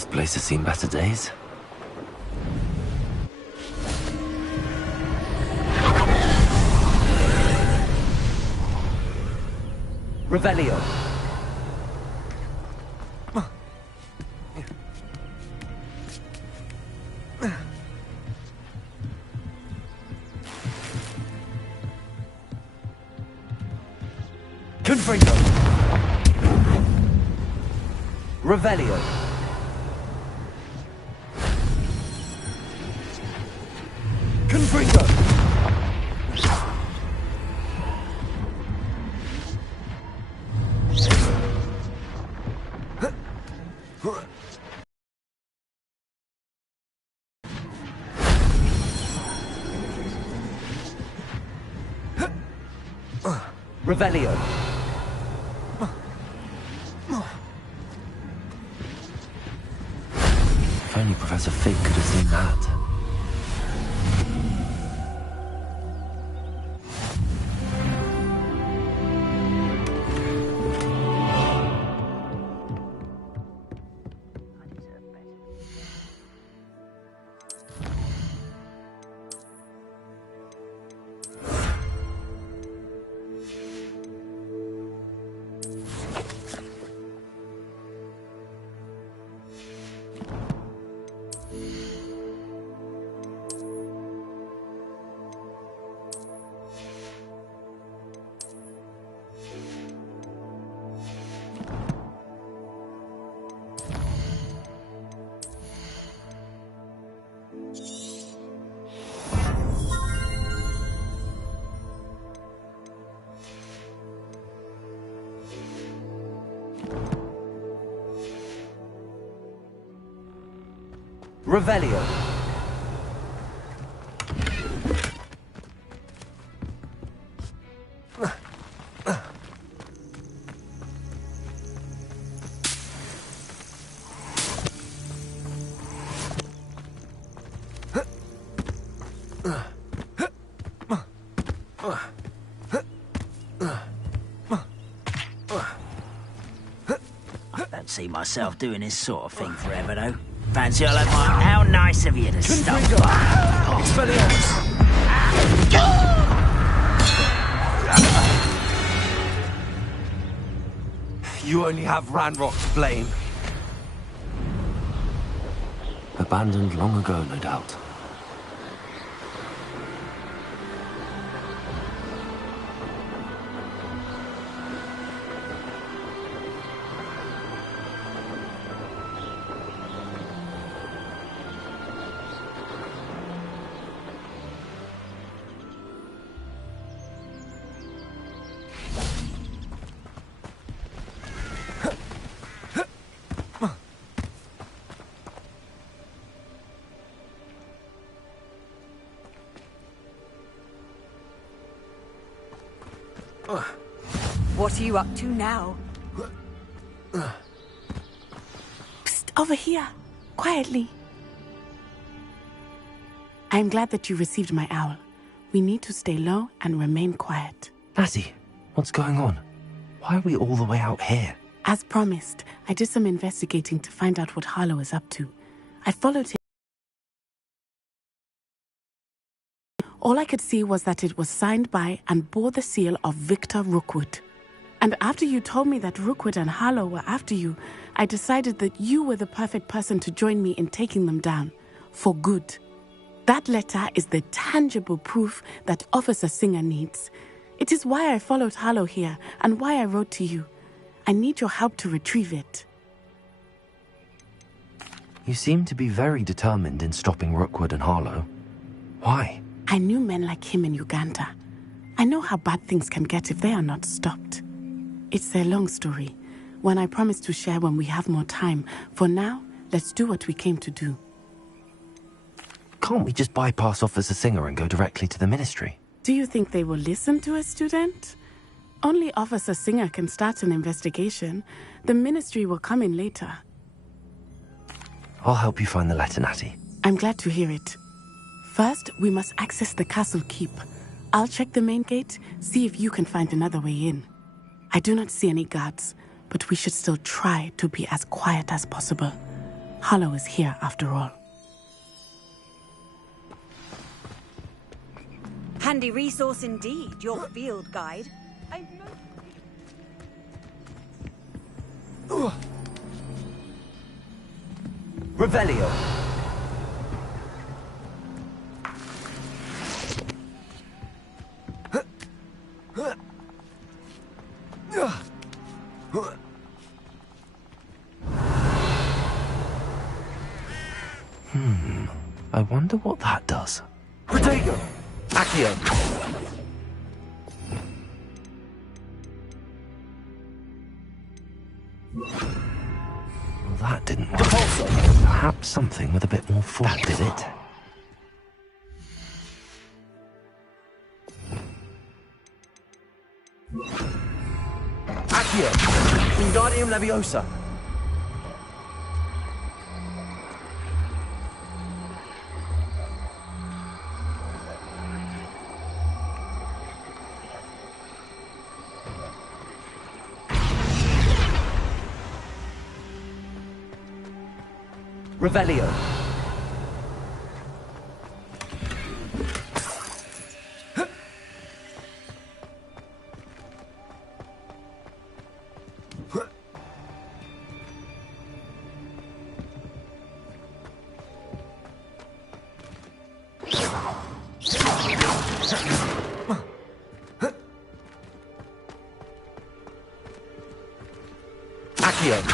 This place has seen better days. Revelio. Confringo. Revelio. Confringo. Revelio. If only Professor Fig could have seen that. Revelio. See myself doing this sort of thing forever, though. Fancy I'll have my... How nice of you to stop by. You only have Ranrock to blame. Abandoned long ago, no doubt. What are you up to now? Psst, over here. Quietly. I'm glad that you received my owl. We need to stay low and remain quiet. Natty, what's going on? Why are we all the way out here? As promised, I did some investigating to find out what Harlow is up to. I followed him. All I could see was that it was signed by and bore the seal of Victor Rookwood. And after you told me that Rookwood and Harlow were after you, I decided that you were the perfect person to join me in taking them down. For good. That letter is the tangible proof that Officer Singer needs. It is why I followed Harlow here and why I wrote to you. I need your help to retrieve it. You seem to be very determined in stopping Rookwood and Harlow. Why? I knew men like him in Uganda. I know how bad things can get if they are not stopped. It's a long story, one I promise to share when we have more time. For now, let's do what we came to do. Can't we just bypass Officer Singer and go directly to the Ministry? Do you think they will listen to a student? Only Officer Singer can start an investigation. The Ministry will come in later. I'll help you find the letter, Natty. I'm glad to hear it. First, we must access the castle keep. I'll check the main gate, see if you can find another way in. I do not see any guards, but we should still try to be as quiet as possible. Hollow is here after all. Handy resource indeed, your field guide. Revelio. I wonder what that does. Protego. Accio. Well, that didn't work. Repulsor. Perhaps something with a bit more force did it. Accio. Wingardium Leviosa. Revelio. Accio.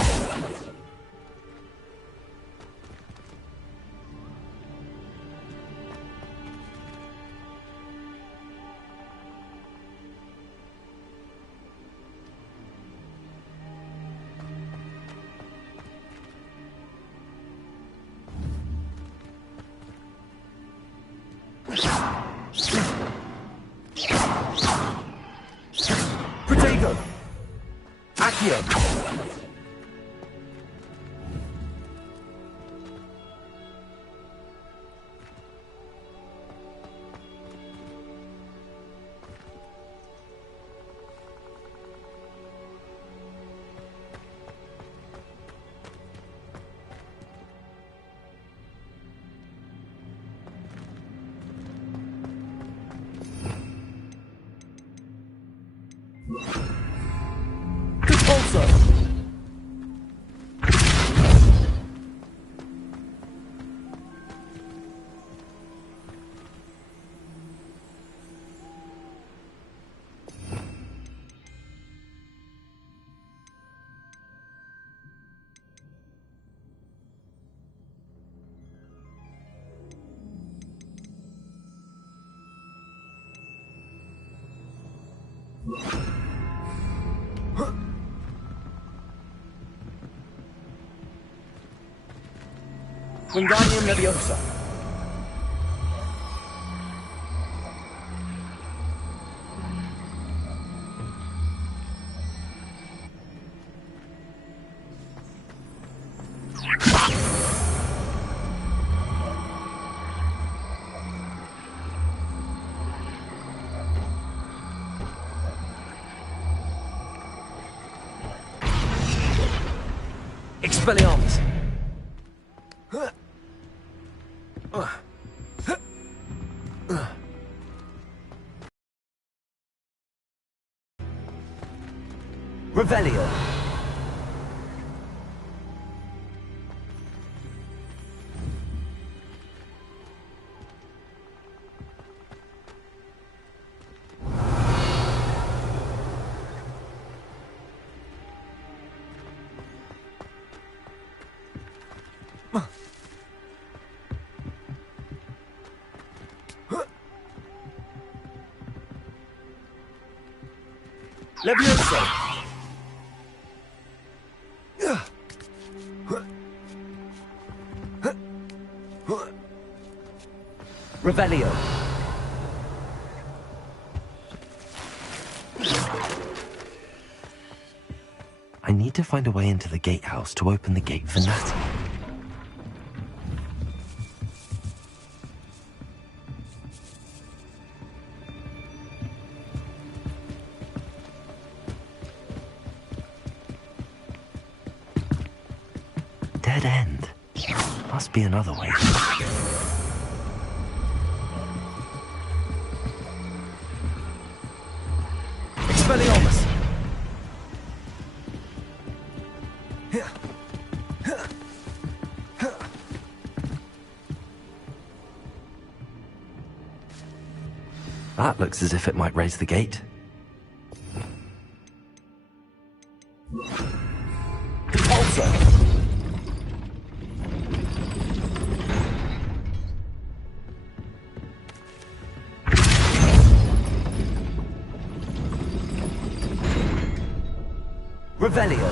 Protego. Accio. Repulsor. Wingardium Leviosa. Expelliarmus. Revelio. Leviosa. Revelio. I need to find a way into the gatehouse to open the gate for Natty. Dead end. Must be another way. Expelliarmus! That looks as if it might raise the gate. Repulsor! Revelio!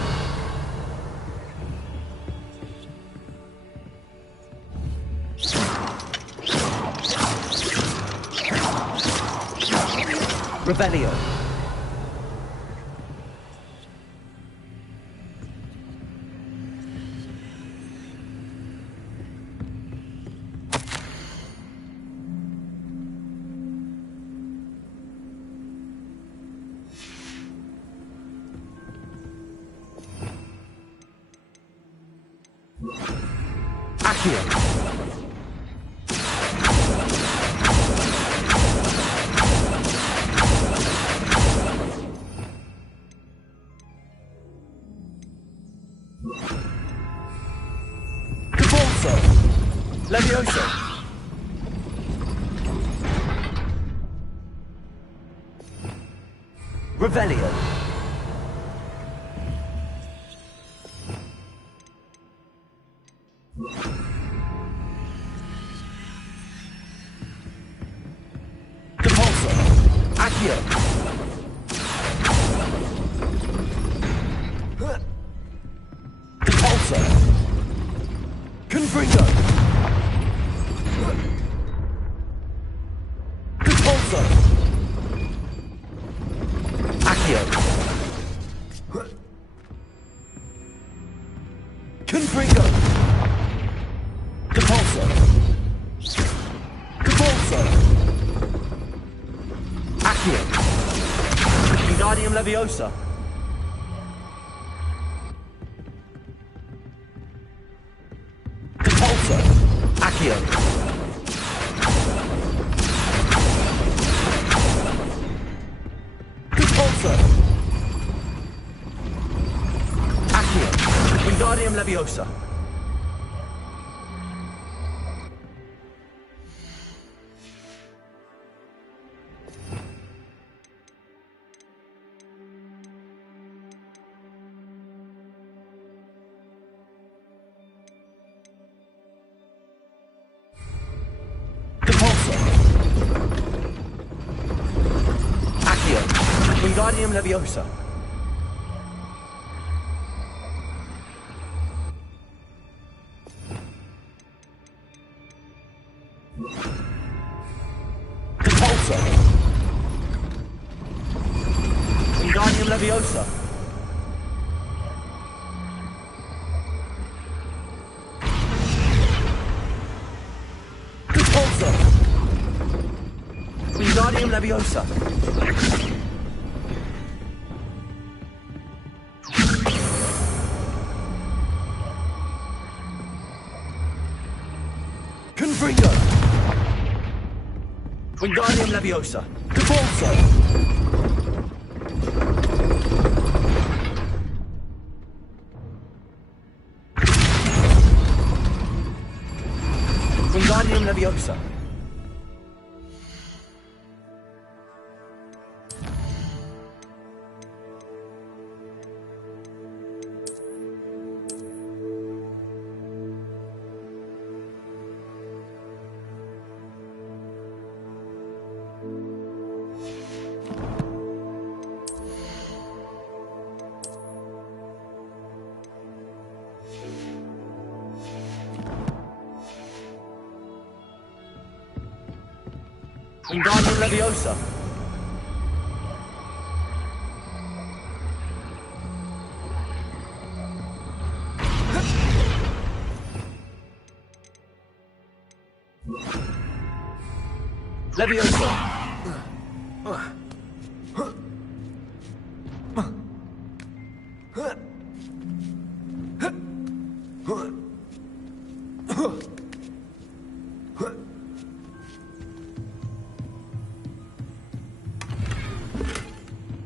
Revelio! Accio! Repulsor! Levioso! Revelio! Repulsor! Accio! Repulsor! Confringo! Repulsor! Accio! Confringo! Repulsor! Repulsor! Accio! Wingardium Leviosa! Repulsor! Accio! Repulsor! Accio! Wingardium Leviosa! Repulsor! Accio! Wingardium Leviosa! Repulsor! Wingardium Leviosa! Repulsor! Wingardium Leviosa! Confringo! Wingardium Leviosa! Repulsor! Wingardium Leviosa! Wingardium Leviosa! Leviosa!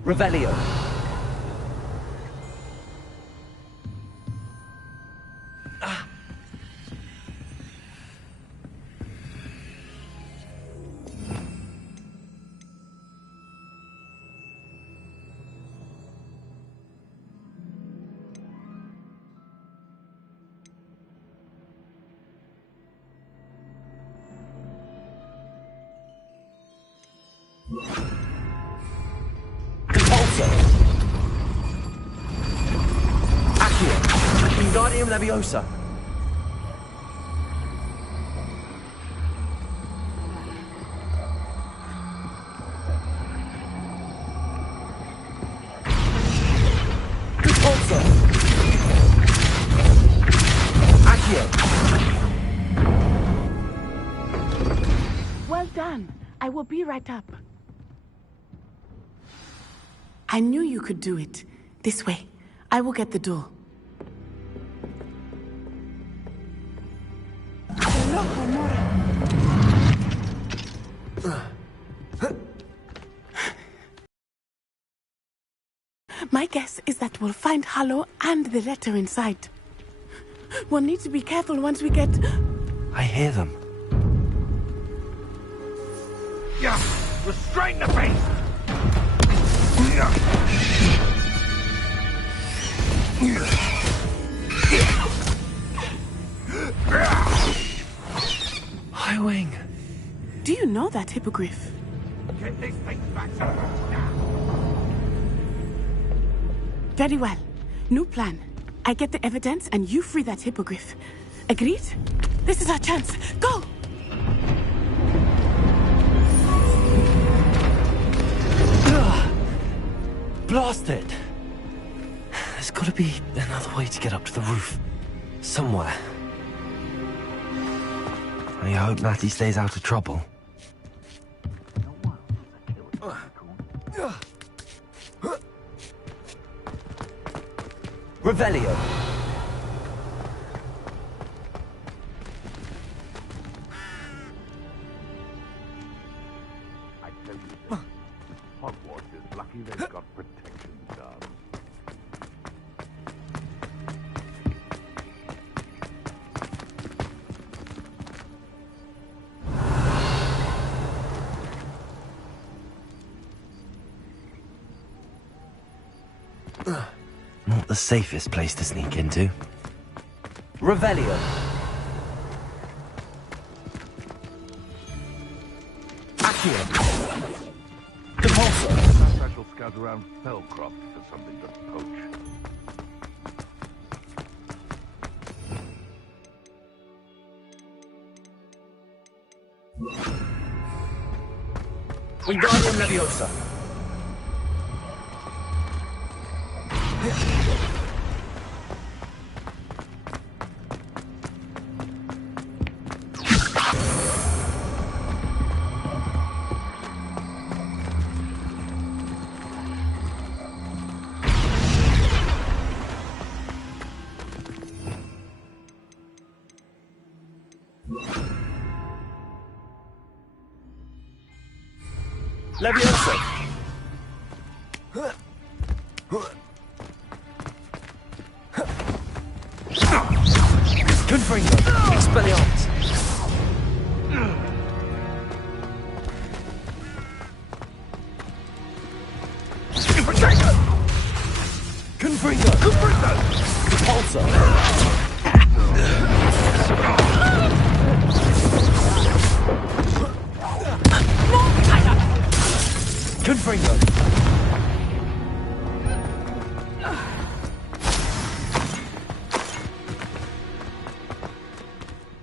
Revelio. Wingardium Leviosa. Repulsor. Accio. Well done. I will be right up. I knew you could do it. This way. I will get the door. My guess is that we'll find Hollow and the letter inside. We'll need to be careful once we get... I hear them. Yeah, restrain the beast! High Wing. Do you know that hippogriff? Get this thing back to now. Very well. New plan. I get the evidence and you free that hippogriff. Agreed? This is our chance. Go! Blast it! There's gotta be another way to get up to the roof. Somewhere. I hope Natty stays out of trouble. Revelio. I tell you this, Hogwarts is lucky they've got protection guards. Not the safest place to sneak into. Revelio. Accio. Repulsor. Perhaps I shall scout around Fellcroft for something to poach. Wingardium Leviosa. Leviosa. Confringo. Expelliarmus. Confringo. Confringo. Repulsor. Confringo.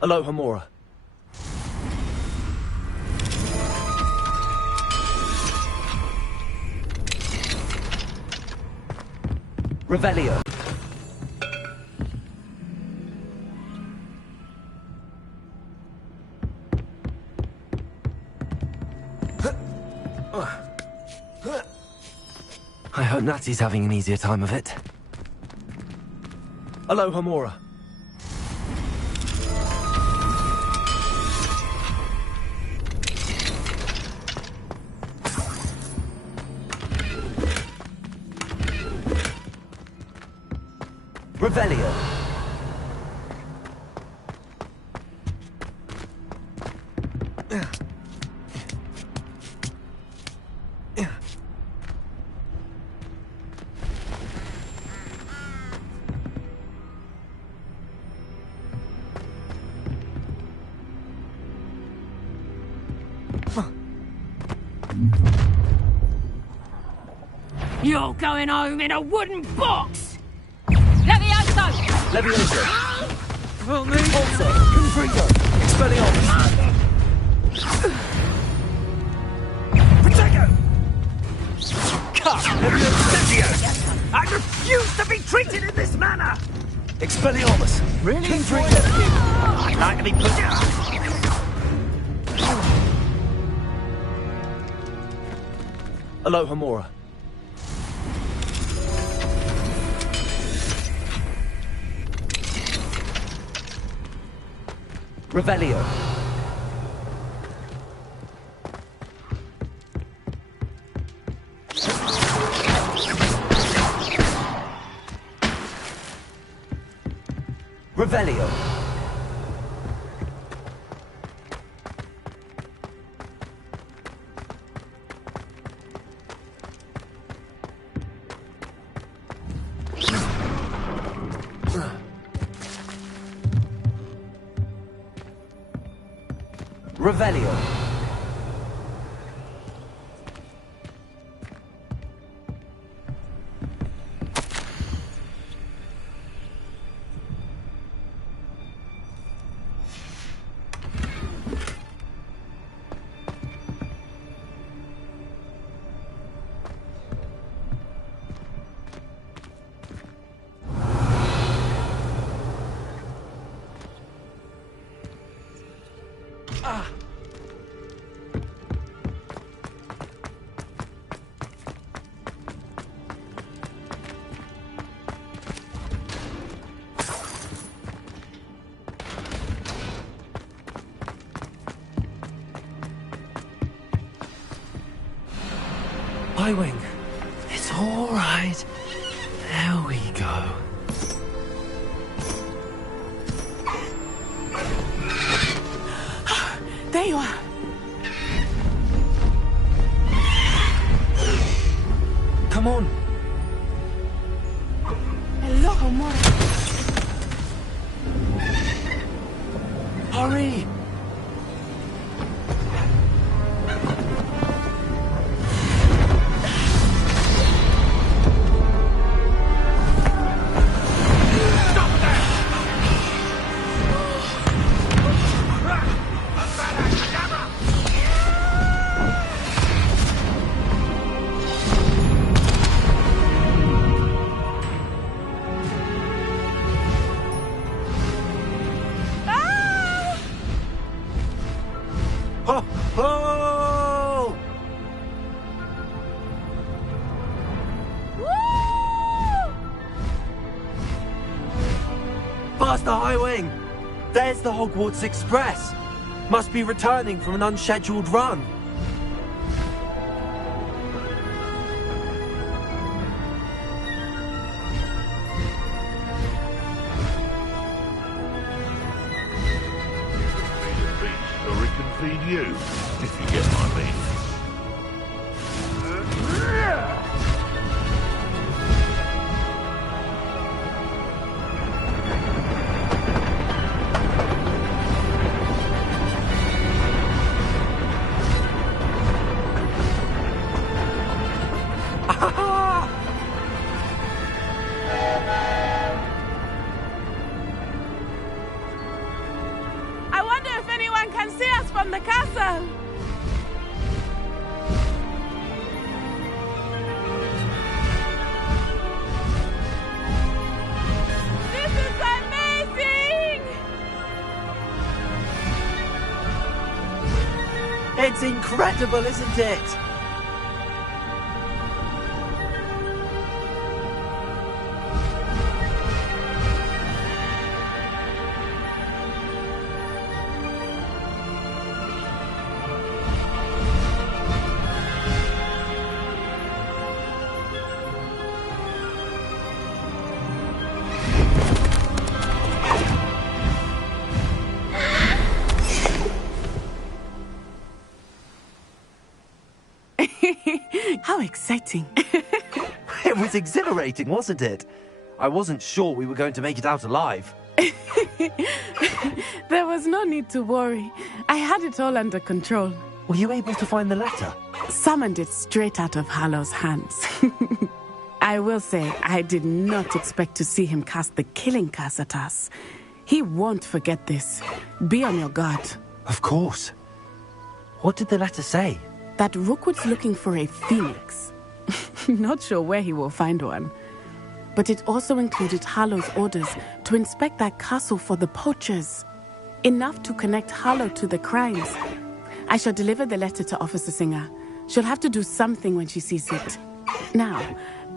Alohomora. Revelio. I hope Natty's having an easier time of it. Alohomora. Revelio. You're going home in a wooden box! Levioso! Levioso. Also, Confringo. Expelliarmus. Protego! Cut! Levioso. I refuse to be treated in this manner! Expelliarmus. Really? Confringo. I'd like to be put down. Aloha Mora. Revelio. Revelio. Revelio. Y-Wing. It's all right. There we go. There you are. Come on. Aloha Mora. Hurry. Ho, ho! Faster, Y-Wing! There's the Hogwarts Express. Must be returning from an unscheduled run. Or it can feed you, if you get my meaning. I wonder if anyone can see us from the castle. This is amazing! It's incredible, isn't it? exciting. It was exhilarating, wasn't it? I wasn't sure we were going to make it out alive. There was no need to worry. I had it all under control. Were you able to find the letter? Summoned it straight out of Hallow's hands. I will say, I did not expect to see him cast the killing curse at us. He won't forget this. Be on your guard. Of course. What did the letter say? That Rookwood's looking for a phoenix. Not sure where he will find one. But it also included Hallow's orders to inspect that castle for the poachers. Enough to connect Hallow to the crimes. I shall deliver the letter to Officer Singer. She'll have to do something when she sees it. Now,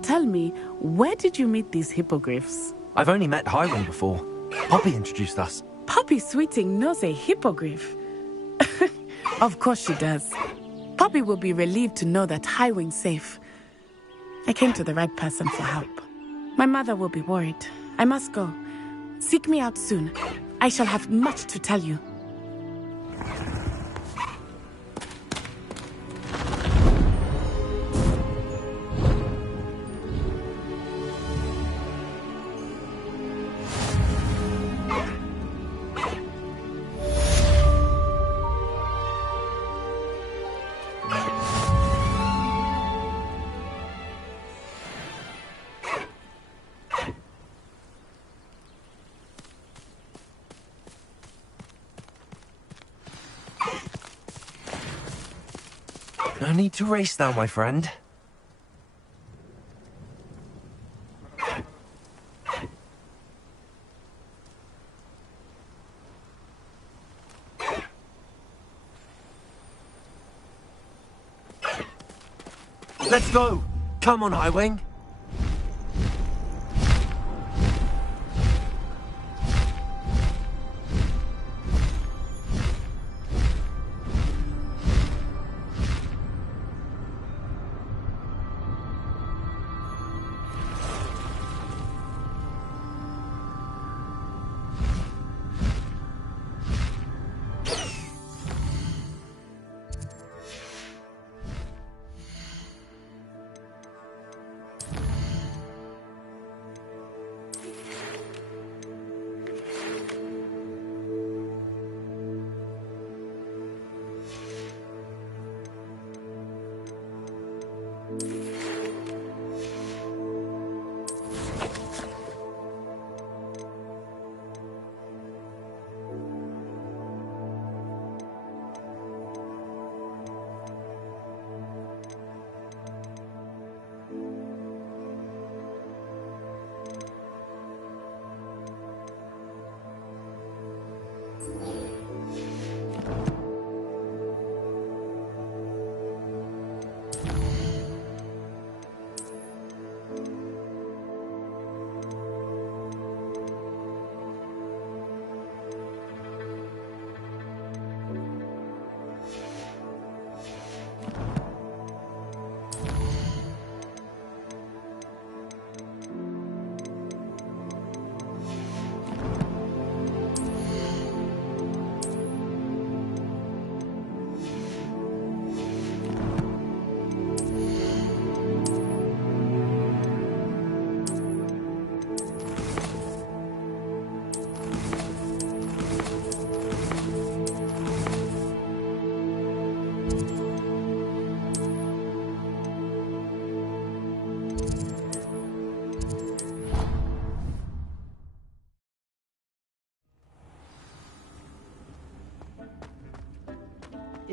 tell me, where did you meet these hippogriffs? I've only met Highwing before. Poppy introduced us. Poppy Sweeting knows a hippogriff. Of course she does. Poppy will be relieved to know that Highwing's safe. I came to the right person for help. My mother will be worried. I must go. Seek me out soon. I shall have much to tell you. No need to race now, my friend. Let's go! Come on, Highwing!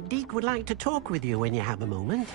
Deke would like to talk with you when you have a moment.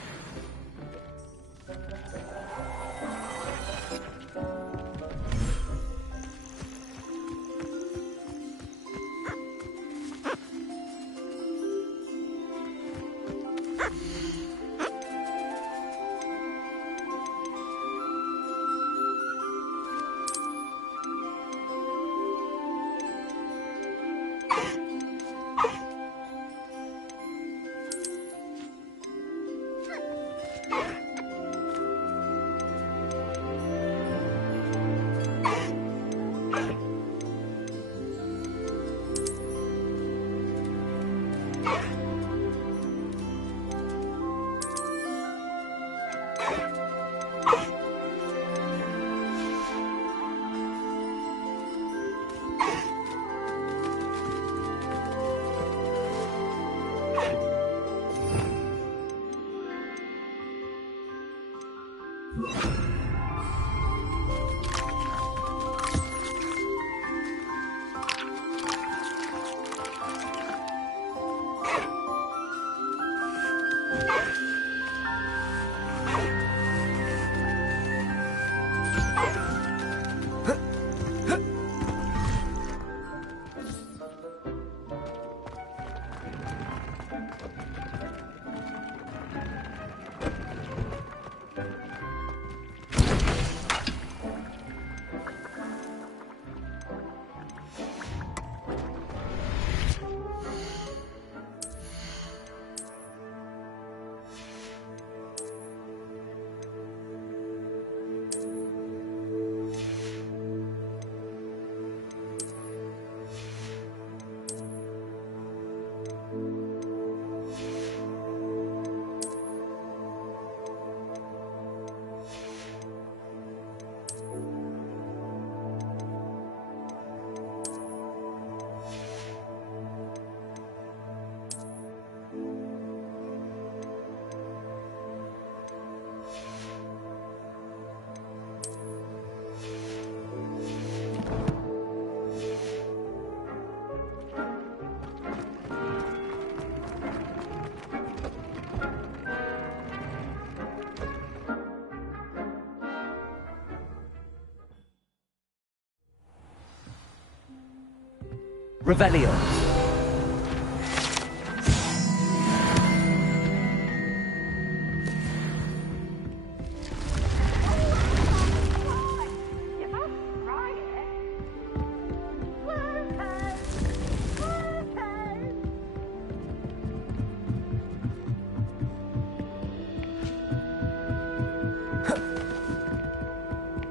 Revelio.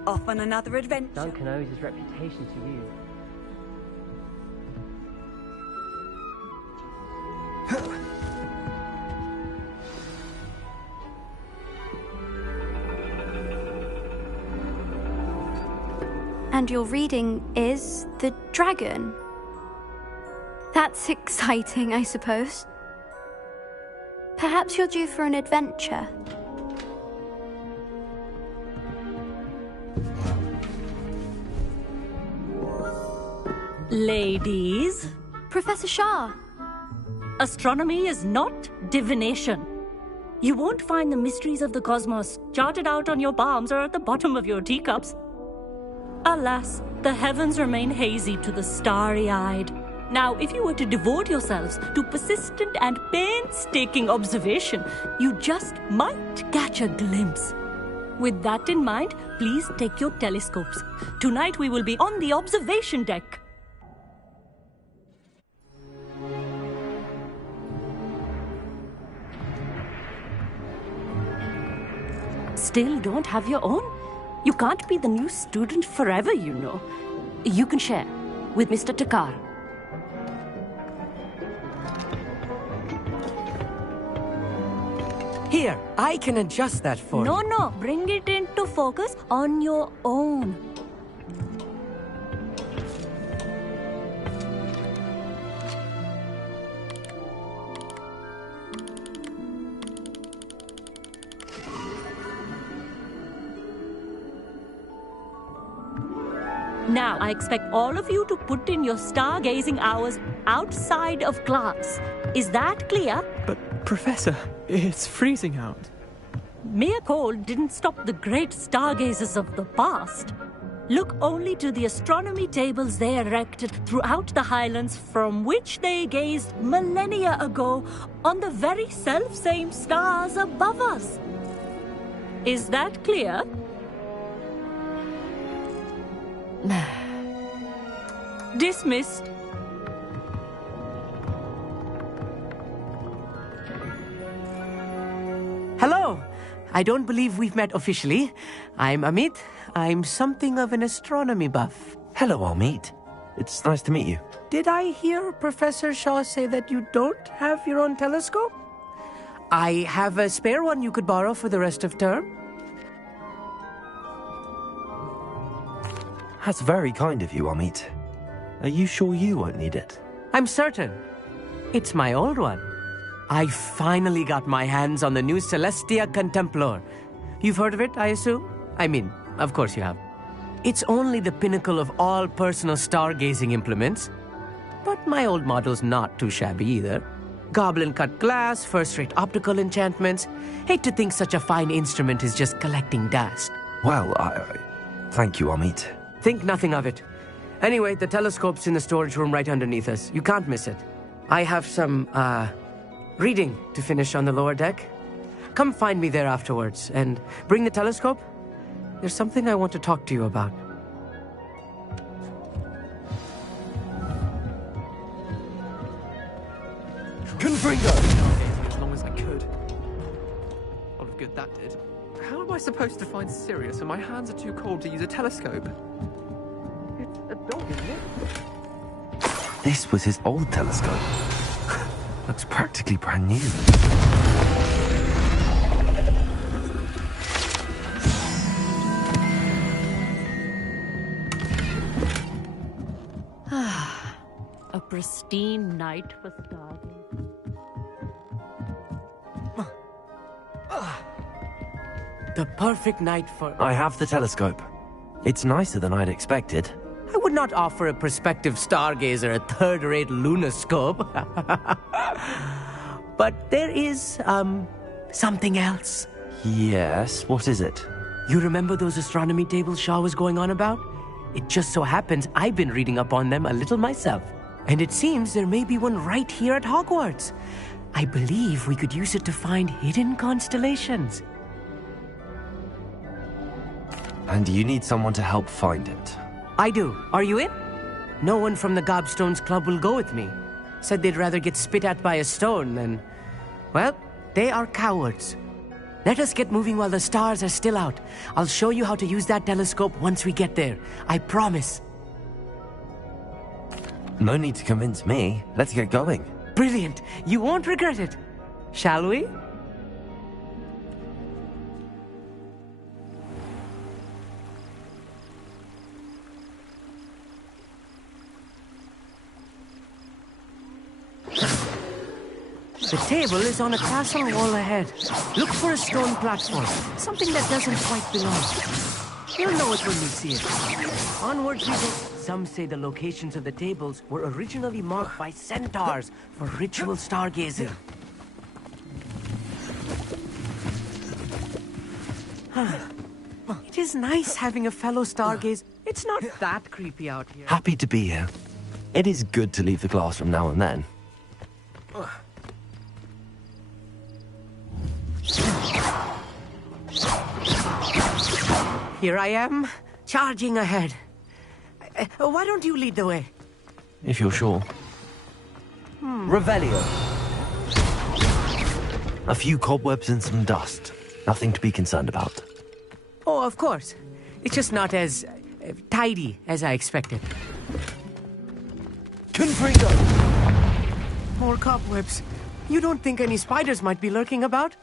Off on another adventure. Duncan owes his reputation to you. And your reading is The Dragon. That's exciting, I suppose. Perhaps you're due for an adventure. Ladies, Professor Shah. astronomy is not divination. You won't find the mysteries of the cosmos charted out on your palms or at the bottom of your teacups. Alas, the heavens remain hazy to the starry-eyed. Now, if you were to devote yourselves to persistent and painstaking observation, you just might catch a glimpse. With that in mind, please take your telescopes. Tonight we will be on the observation deck. Still don't have your own? You can't be the new student forever, you know. You can share with Mr. Takar. Here, I can adjust that for you. No, bring it into focus on your own. Now, I expect all of you to put in your stargazing hours outside of class. Is that clear? But, Professor, it's freezing out. Mere cold didn't stop the great stargazers of the past. Look only to the astronomy tables they erected throughout the highlands from which they gazed millennia ago on the very self-same stars above us. Is that clear? Dismissed. Hello. I don't believe we've met officially. I'm Amit. I'm something of an astronomy buff. Hello, Amit. It's nice to meet you. Did I hear Professor Shaw say that you don't have your own telescope? I have a spare one you could borrow for the rest of term. That's very kind of you, Amit. Are you sure you won't need it? I'm certain. It's my old one. I finally got my hands on the new Celestia Contemplar. You've heard of it, I assume? I mean, of course you have. It's only the pinnacle of all personal stargazing implements. But my old model's not too shabby either. Goblin-cut glass, first-rate optical enchantments. Hate to think such a fine instrument is just collecting dust. Well, thank you, Amit. Think nothing of it. Anyway, the telescope's in the storage room right underneath us. You can't miss it. I have some, reading to finish on the lower deck. Come find me there afterwards, and bring the telescope. There's something I want to talk to you about. Confringo! As long as I could. A lot of good that did. How am I supposed to find Sirius when my hands are too cold to use a telescope? It's a dog, isn't it? This was his old telescope. Looks practically brand new. A pristine night for stargazing. The perfect night for... I have the telescope. It's nicer than I'd expected. I would not offer a prospective stargazer a third-rate lunoscope. But there is, something else. Yes, what is it? You remember those astronomy tables Shaw was going on about? It just so happens I've been reading up on them a little myself. And it seems there may be one right here at Hogwarts. I believe we could use it to find hidden constellations. And you need someone to help find it. I do. Are you in? No one from the Gobstones Club will go with me. Said they'd rather get spit at by a stone than... Well, they are cowards. Let us get moving while the stars are still out. I'll show you how to use that telescope once we get there. I promise. No need to convince me. Let's get going. Brilliant. You won't regret it. Shall we? The table is on a castle wall ahead. Look for a stone platform, something that doesn't quite belong. You'll know it when you see it. Onwards we go. Some say the locations of the tables were originally marked by centaurs for ritual stargazing. It is nice having a fellow stargazer. It's not that creepy out here. Happy to be here. It is good to leave the classroom now and then. Here I am, charging ahead. Why don't you lead the way? If you're sure. Revelio. A few cobwebs and some dust. Nothing to be concerned about. Oh, of course. It's just not as tidy as I expected. Confringo! More cobwebs. You don't think any spiders might be lurking about?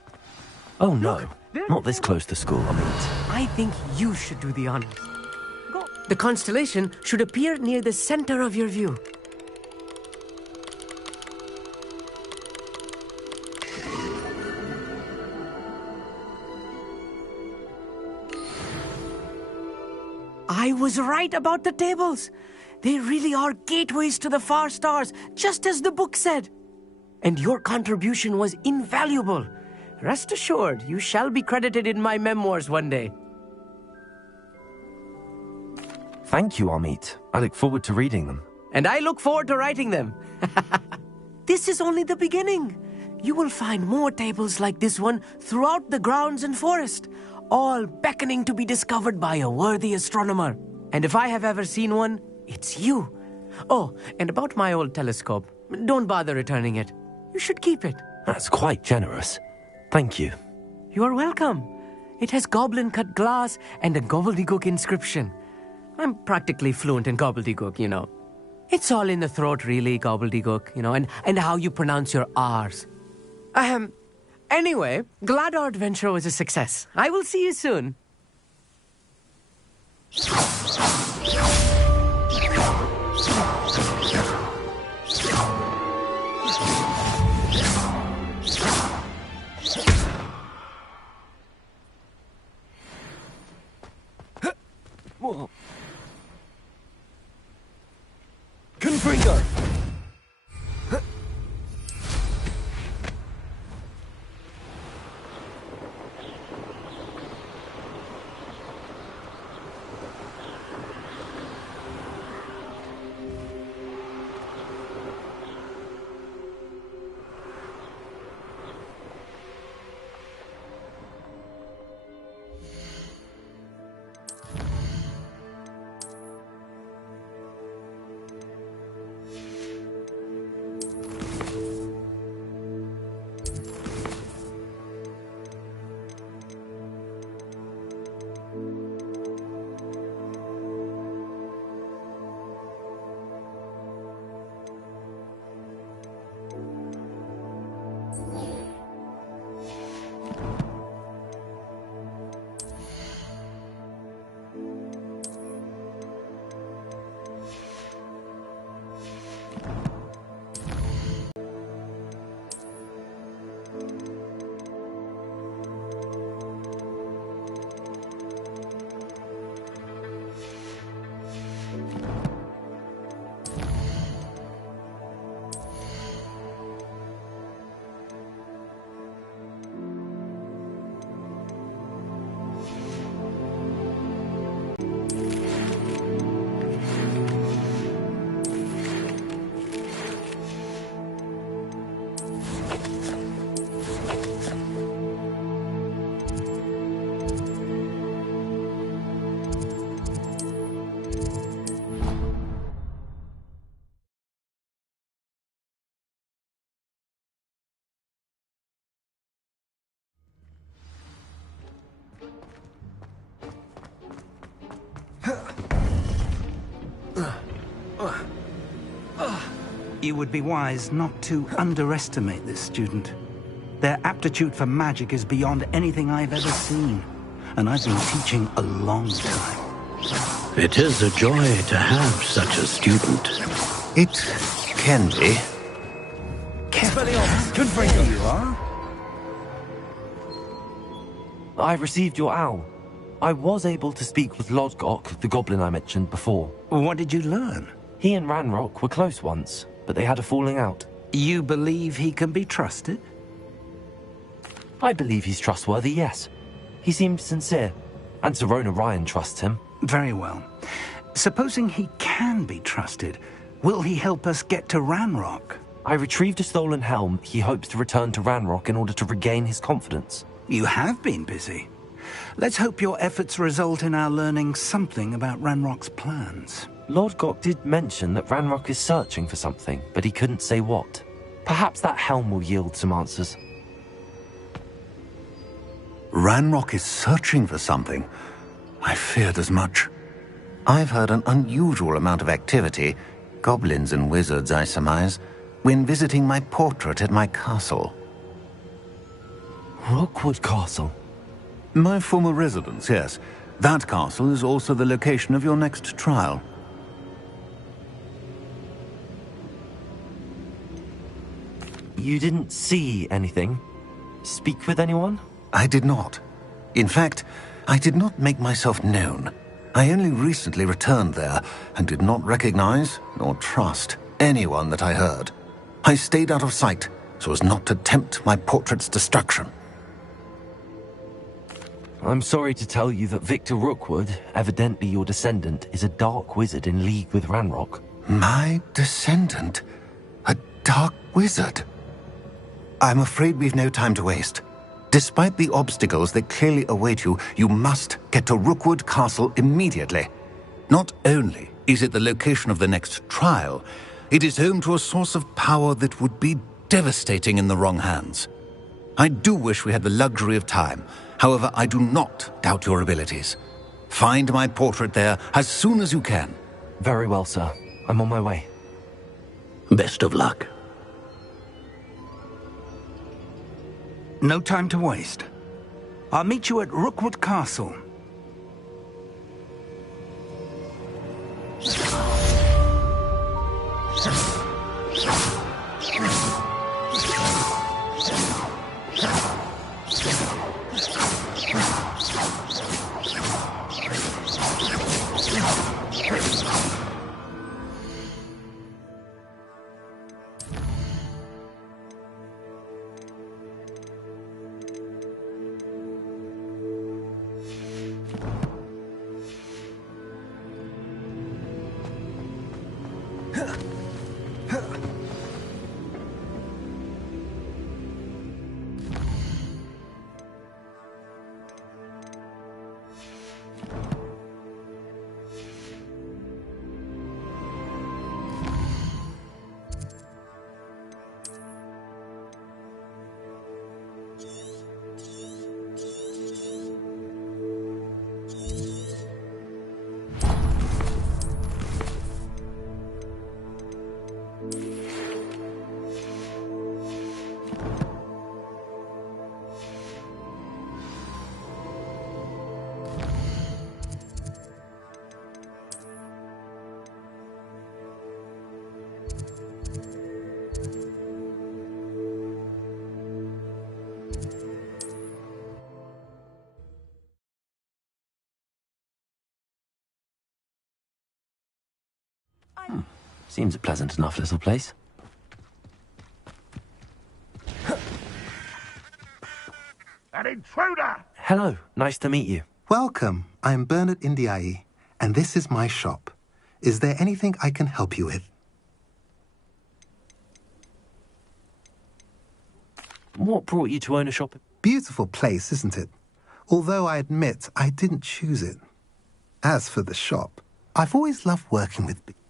Oh no, not this close to school, I mean. I think you should do the honors. Go. The constellation should appear near the center of your view. I was right about the tables. They really are gateways to the far stars, just as the book said. And your contribution was invaluable. Rest assured, you shall be credited in my memoirs one day. Thank you, Amit. I look forward to reading them. And I look forward to writing them. This is only the beginning. You will find more tables like this one throughout the grounds and forest, all beckoning to be discovered by a worthy astronomer. And if I have ever seen one, it's you. Oh, and about my old telescope, don't bother returning it. You should keep it. That's quite generous. Thank you. You are welcome. It has goblin-cut glass and a gobbledygook inscription. I'm practically fluent in gobbledygook, you know. It's all in the throat, really, gobbledygook, you know, and how you pronounce your R's. Anyway, glad our adventure was a success. I will see you soon. Confringo! You would be wise not to underestimate this student. Their aptitude for magic is beyond anything I've ever seen, and I've been teaching a long time. It is a joy to have such a student. It can be. Confringo! You are? I received your owl. I was able to speak with Lodgok, the goblin I mentioned before. What did you learn? He and Ranrock were close once, but they had a falling out. You believe he can be trusted? I believe he's trustworthy, yes. He seemed sincere, and Serona Ryan trusts him. Very well. Supposing he can be trusted, will he help us get to Ranrock? I retrieved a stolen helm he hopes to return to Ranrock in order to regain his confidence. You have been busy. Let's hope your efforts result in our learning something about Ranrock's plans. Lodgok did mention that Ranrock is searching for something, but he couldn't say what. Perhaps that helm will yield some answers. Ranrock is searching for something. I feared as much. I've heard an unusual amount of activity, goblins and wizards, I surmise, when visiting my portrait at my castle. Rookwood Castle? My former residence, yes. That castle is also the location of your next trial. You didn't see anything? Speak with anyone? I did not. In fact, I did not make myself known. I only recently returned there and did not recognize nor trust anyone that I heard. I stayed out of sight so as not to tempt my portrait's destruction. I'm sorry to tell you that Victor Rookwood, evidently your descendant, is a dark wizard in league with Ranrock. My descendant? A dark wizard? I'm afraid we've no time to waste. Despite the obstacles that clearly await you, you must get to Rookwood Castle immediately. Not only is it the location of the next trial, it is home to a source of power that would be devastating in the wrong hands. I do wish we had the luxury of time. However, I do not doubt your abilities. Find my portrait there as soon as you can. Very well, sir. I'm on my way. Best of luck. No time to waste. I'll meet you at Rookwood Castle. Seems a pleasant enough little place. An intruder! Hello, nice to meet you. Welcome. I'm Bernard Indiaye, and this is my shop. Is there anything I can help you with? What brought you to own a shop? Beautiful place, isn't it? Although I admit I didn't choose it. As for the shop, I've always loved working with people.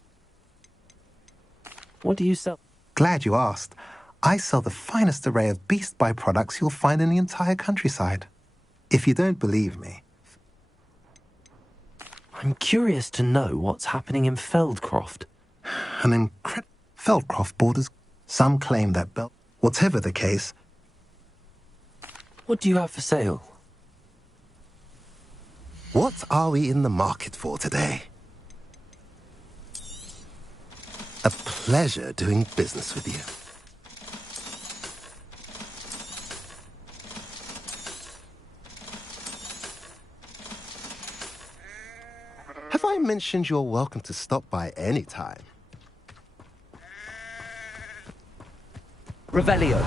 What do you sell? Glad you asked. I sell the finest array of Beast Buy products you'll find in the entire countryside. If you don't believe me... I'm curious to know what's happening in Feldcroft. An incredible... Feldcroft borders... Some claim that belt... Whatever the case... What do you have for sale? What are we in the market for today? A pleasure doing business with you. Have I mentioned you're welcome to stop by any time? Revelio.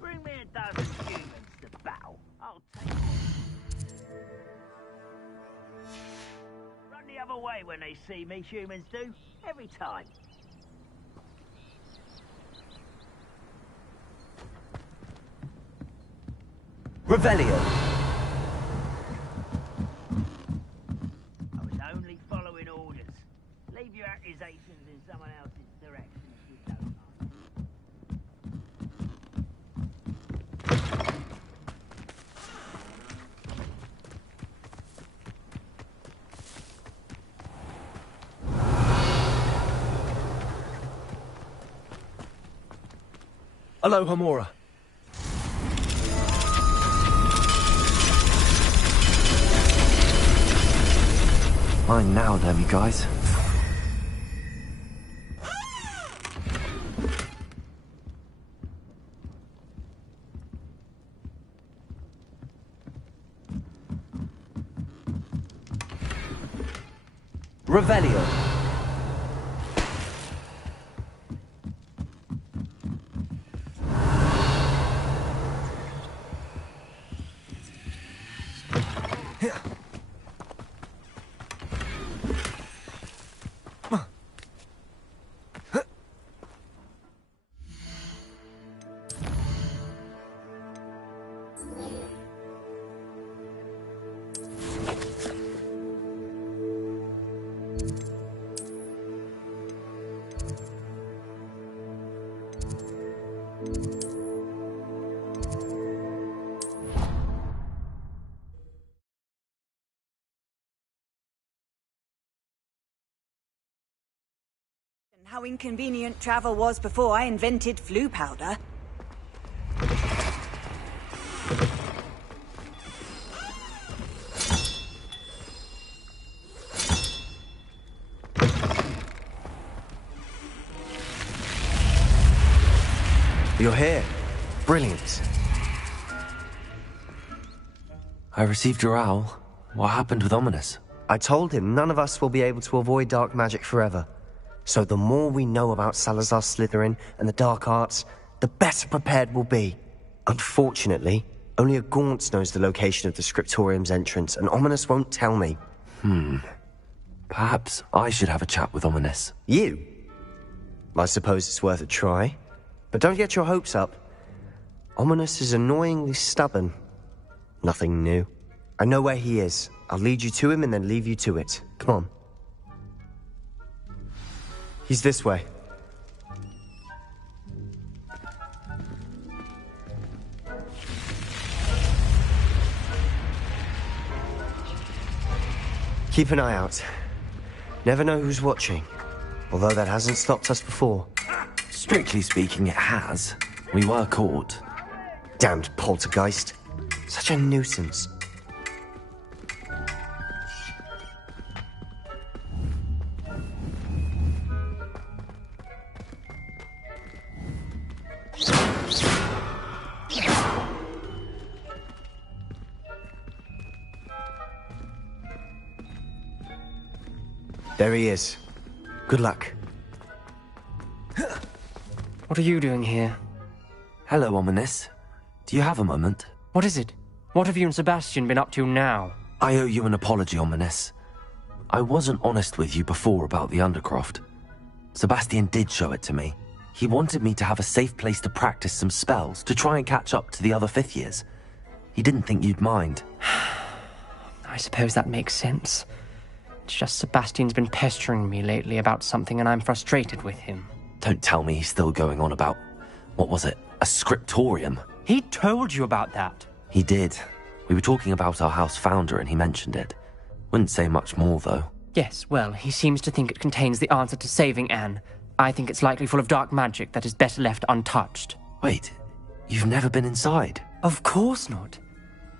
Bring me a dozen humans to battle. I'll take Run the other way when they see me, humans do. Every time. Revelio. I was only following orders. Leave your accusations in someone else's direction if you don't mind. Aloha Mora. Mine now, damn you guys. Revelio. How inconvenient travel was before I invented flu powder. You're here. Brilliant. I received your owl. What happened with Ominous? I told him none of us will be able to avoid dark magic forever. So the more we know about Salazar Slytherin and the dark arts, the better prepared we'll be. Unfortunately, only a Gaunt knows the location of the Scriptorium's entrance, and Ominous won't tell me. Perhaps I should have a chat with Ominous. You? I suppose it's worth a try. But don't get your hopes up. Ominous is annoyingly stubborn. Nothing new. I know where he is. I'll lead you to him and then leave you to it. Come on. He's this way. Keep an eye out. Never know who's watching. Although that hasn't stopped us before. Strictly speaking, it has. We were caught. Damned poltergeist. Such a nuisance. There he is. Good luck. What are you doing here? Hello, Ominous. Do you have a moment? What is it? What have you and Sebastian been up to now? I owe you an apology, Ominous. I wasn't honest with you before about the Undercroft. Sebastian did show it to me. He wanted me to have a safe place to practice some spells, to try and catch up to the other 5th years. He didn't think you'd mind. I suppose that makes sense. It's just Sebastian's been pestering me lately about something and I'm frustrated with him. Don't tell me he's still going on about, what was it, a scriptorium? He told you about that. He did. We were talking about our house founder and he mentioned it. Wouldn't say much more, though. Yes, well, he seems to think it contains the answer to saving Anne. I think it's likely full of dark magic that is better left untouched. Wait, you've never been inside? Of course not.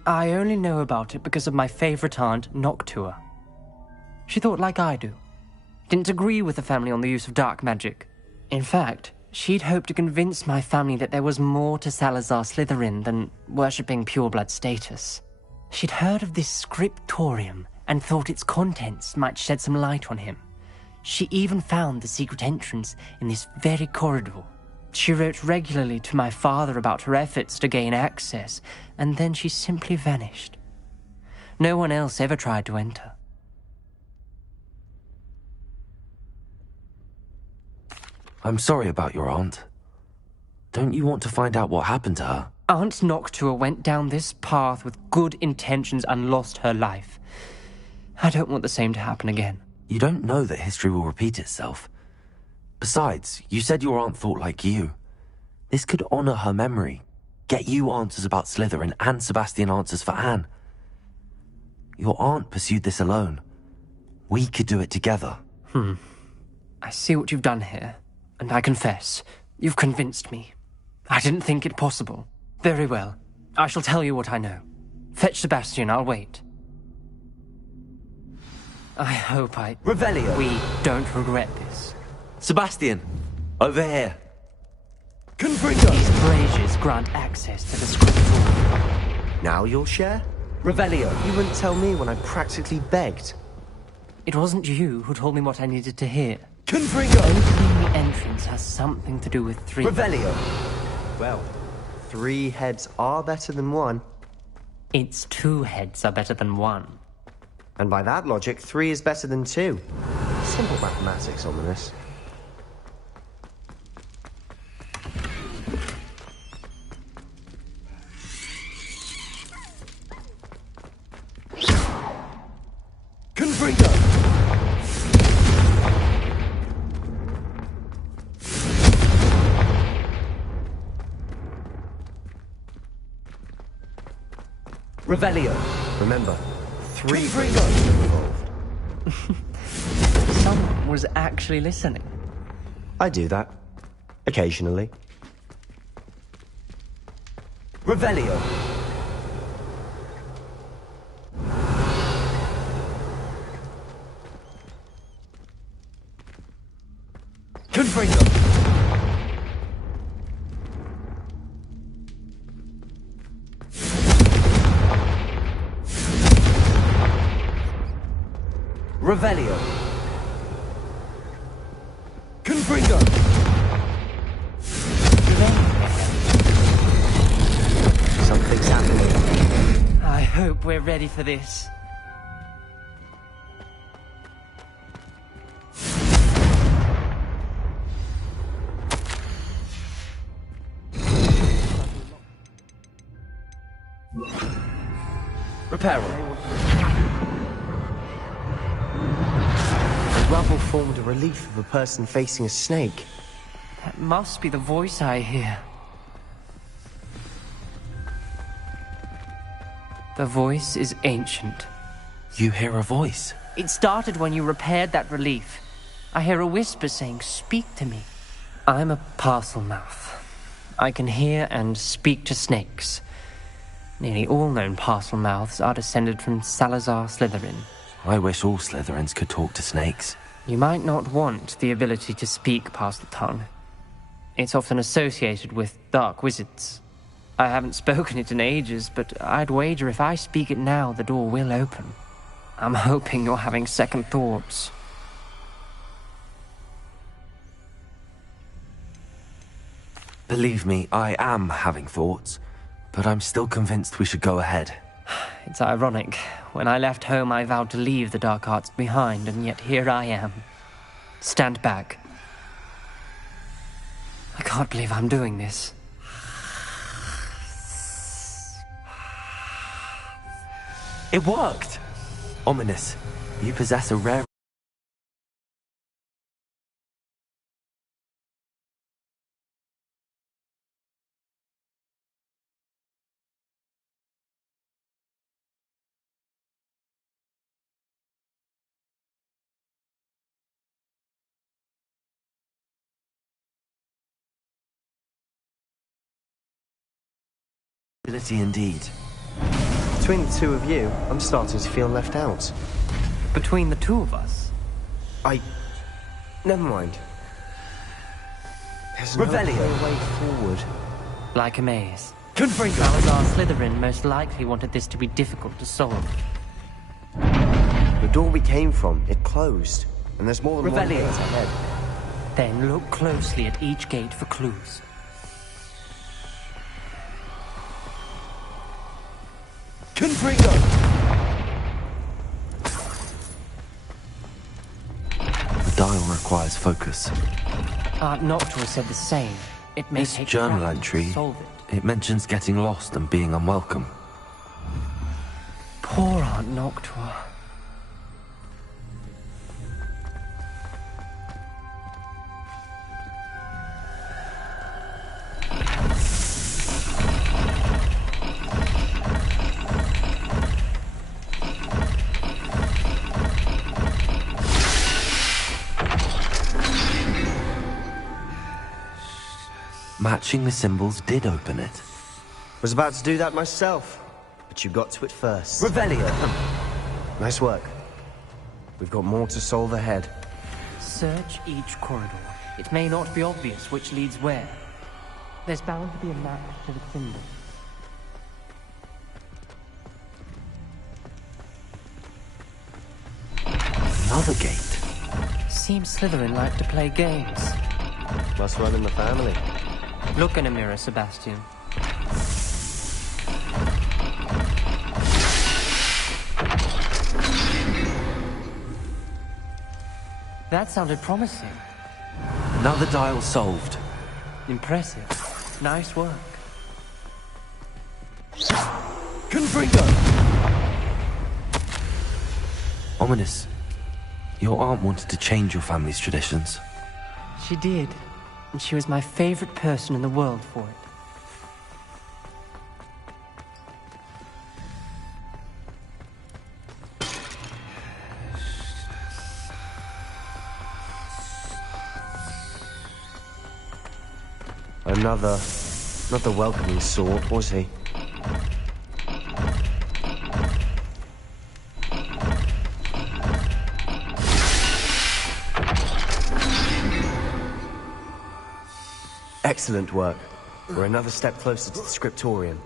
I only know about it because of my favorite aunt, Noctua. She thought like I do. Didn't agree with the family on the use of dark magic. In fact, she'd hoped to convince my family that there was more to Salazar Slytherin than worshipping pureblood status. She'd heard of this scriptorium and thought its contents might shed some light on him. She even found the secret entrance in this very corridor. She wrote regularly to my father about her efforts to gain access, and then she simply vanished. No one else ever tried to enter. I'm sorry about your aunt. Don't you want to find out what happened to her? Aunt Noctua went down this path with good intentions and lost her life. I don't want the same to happen again. You don't know that history will repeat itself. Besides, you said your aunt thought like you. This could honor her memory, get you answers about Slytherin and Sebastian answers for Anne. Your aunt pursued this alone. We could do it together. I see what you've done here, and I confess, you've convinced me. I didn't think it possible. Very well. I shall tell you what I know. Fetch Sebastian, I'll wait. I hope Revelio! We don't regret this. Sebastian! Over here! Confringo! These braziers grant access to the scriptorium. Now you'll share? Revelio! You wouldn't tell me when I practically begged. It wasn't you who told me what I needed to hear. Confringo! Opening the entrance has something to do with 3. Revelio! Well, 3 heads are better than 1. Its 2 heads are better than 1. And by that logic, 3 is better than 2. Simple mathematics, Ominous. Confringo! Revelio! Remember, 3 Confringo! involved. Someone was actually listening. I do that. Occasionally. Revelio! Confringo! Revelio! Confringo! Something's happening. I hope we're ready for this. Reparo. The rubble formed a relief of a person facing a snake. That must be the voice I hear. The voice is ancient, You hear a voice. It started when you repaired that relief. I hear a whisper saying, "Speak to me." I'm a parcel mouth. I can hear and speak to snakes. Nearly all known parcel mouths are descended from Salazar Slytherin. I wish all Slytherins could talk to snakes. You might not want the ability to speak past the tongue. It's often associated with dark wizards. I haven't spoken it in ages, but I'd wager if I speak it now, the door will open. I'm hoping you're having second thoughts. Believe me, I am having thoughts, but I'm still convinced we should go ahead. It's ironic. When I left home, I vowed to leave the dark arts behind, and yet here I am. Stand back. I can't believe I'm doing this. It worked! Ominous, you possess a rare ability indeed. Between the two of you, I'm starting to feel left out. Between the two of us? Never mind. There's no Revelio. clear way forward. Like a maze. Salazar Slytherin most likely wanted this to be difficult to solve. The door we came from, it closed. And there's more than one gate ahead. Then look closely at each gate for clues. Confringo! The dial requires focus. Aunt Noctua said the same. It may This take journal practice to entry, solve it. it mentions getting lost and being unwelcome. Poor Aunt Noctua. Matching the symbols did open it. Was about to do that myself, but you got to it first. Revelio! Nice work. We've got more to solve ahead. Search each corridor. It may not be obvious which leads where. There's bound to be a map to the symbol. Another gate. Seems Slytherin like to play games. Must run in the family. Look in a mirror, Sebastian. That sounded promising. Another dial solved. Impressive. Nice work. Confringo! Ominous, your aunt wanted to change your family's traditions. She did. And she was my favorite person in the world for it. Another... not the welcoming sort, was he? Excellent work. We're another step closer to the scriptorium.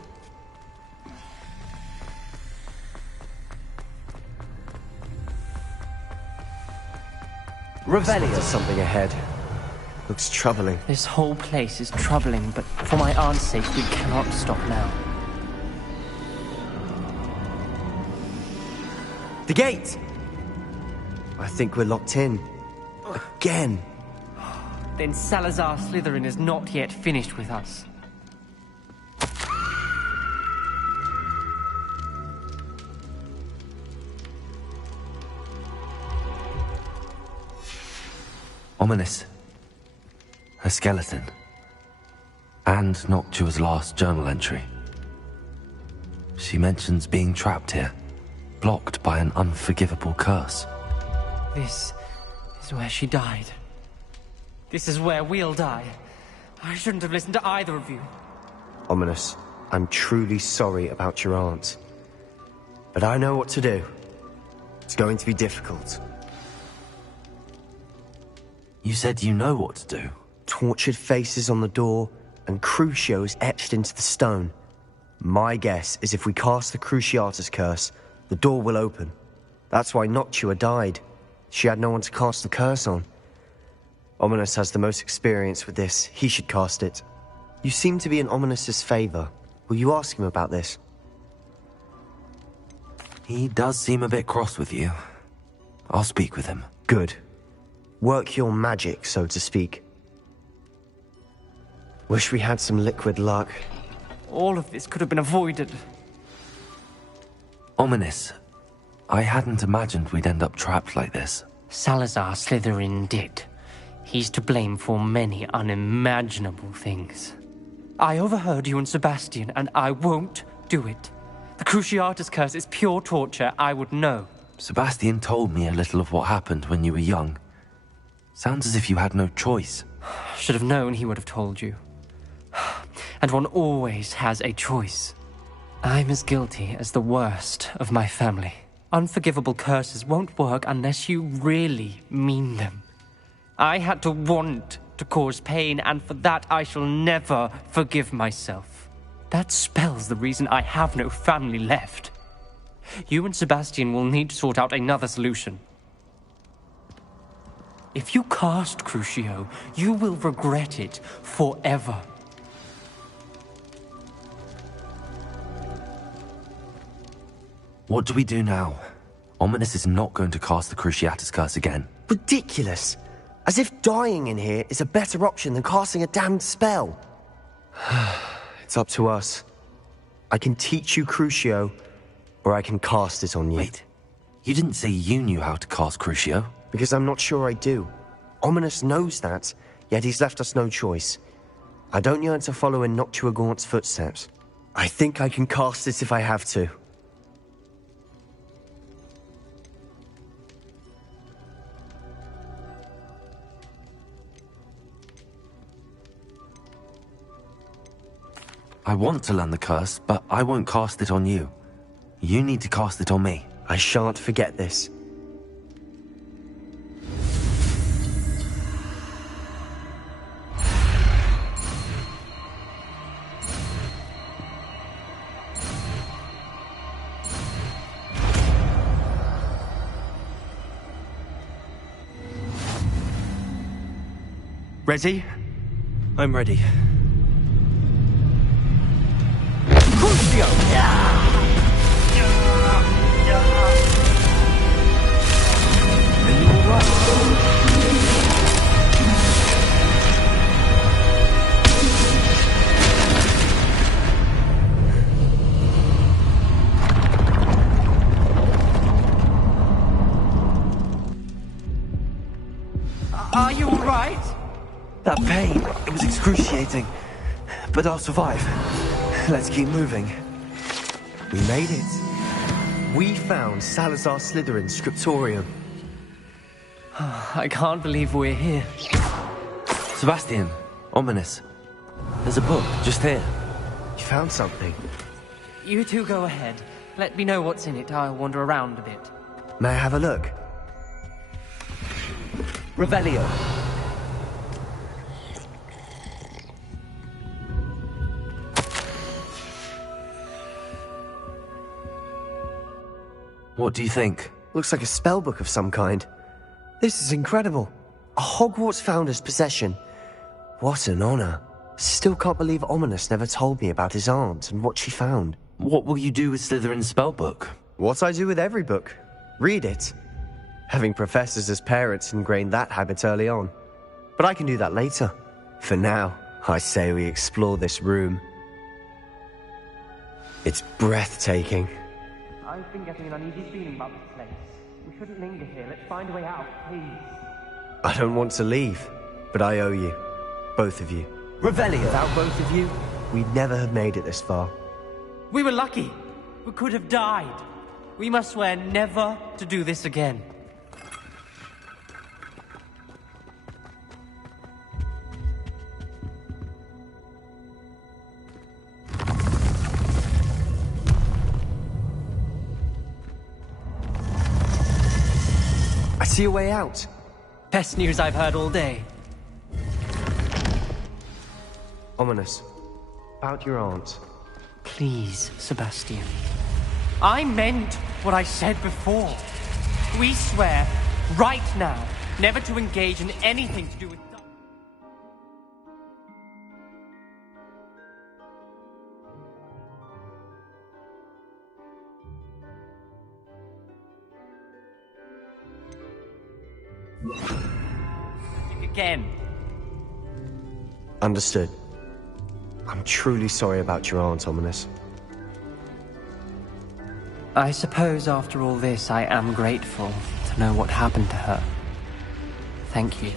Revelio! There's something ahead. Looks troubling. This whole place is troubling, but for my aunt's sake, we cannot stop now. The gate! I think we're locked in. Again. Then Salazar Slytherin is not yet finished with us. Ominous. A skeleton. And Noctua's last journal entry. She mentions being trapped here. blocked by an unforgivable curse. This is where she died. This is where we'll die. I shouldn't have listened to either of you. Ominous, I'm truly sorry about your aunt. But I know what to do. It's going to be difficult. You said you know what to do. Tortured faces on the door, and Crucios etched into the stone. My guess is if we cast the Cruciatus curse, the door will open. That's why Noctua died. She had no one to cast the curse on. Ominous has the most experience with this. He should cast it. You seem to be in Ominous's favor. Will you ask him about this? He does seem a bit cross with you. I'll speak with him. Good. Work your magic, so to speak. Wish we had some liquid luck. All of this could have been avoided. Ominous. I hadn't imagined we'd end up trapped like this. Salazar Slytherin did. He's to blame for many unimaginable things. I overheard you and Sebastian, and I won't do it. The Cruciatus curse is pure torture, I would know. Sebastian told me a little of what happened when you were young. Sounds as if you had no choice. Should have known he would have told you. And one always has a choice. I'm as guilty as the worst of my family. Unforgivable curses won't work unless you really mean them. I had to want to cause pain, and for that I shall never forgive myself. That spells the reason I have no family left. You and Sebastian will need to sort out another solution. If you cast Crucio, you will regret it forever. What do we do now? Ominous is not going to cast the Cruciatus curse again. Ridiculous! As if dying in here is a better option than casting a damned spell. It's up to us. I can teach you Crucio, or I can cast it on you. Wait, you didn't say you knew how to cast Crucio? Because I'm not sure I do. Ominous knows that, yet he's left us no choice. I don't yearn to follow in Noctua Gaunt's footsteps. I think I can cast it if I have to. I want to learn the curse, but I won't cast it on you. You need to cast it on me. I shan't forget this. Ready? I'm ready. Are you all right? That pain, it was excruciating. But I'll survive. Let's keep moving. We made it. We found Salazar Slytherin's scriptorium. I can't believe we're here. Sebastian, Ominous. There's a book just here. You found something? You two go ahead. Let me know what's in it. I'll wander around a bit. May I have a look? Revelio. What do you think? Looks like a spellbook of some kind. This is incredible. A Hogwarts founder's possession. What an honor. Still can't believe Ominous never told me about his aunt and what she found. What will you do with Slytherin's spellbook? What I do with every book. Read it. Having professors as parents ingrained that habit early on. But I can do that later. For now, I say we explore this room. It's breathtaking. I've been getting an uneasy feeling about this place. We shouldn't linger here. Let's find a way out, please. I don't want to leave, but I owe you. Both of you. Revelio! Without both of you, we'd never have made it this far. We were lucky. We could have died. We must swear never to do this again. I see a way out. Best news I've heard all day. Ominous. About your aunt. Please, Sebastian. I meant what I said before. We swear, right now, never to engage in anything to do with... Again. Understood. I'm truly sorry about your aunt, Ominous. I suppose after all this, I am grateful to know what happened to her. Thank you.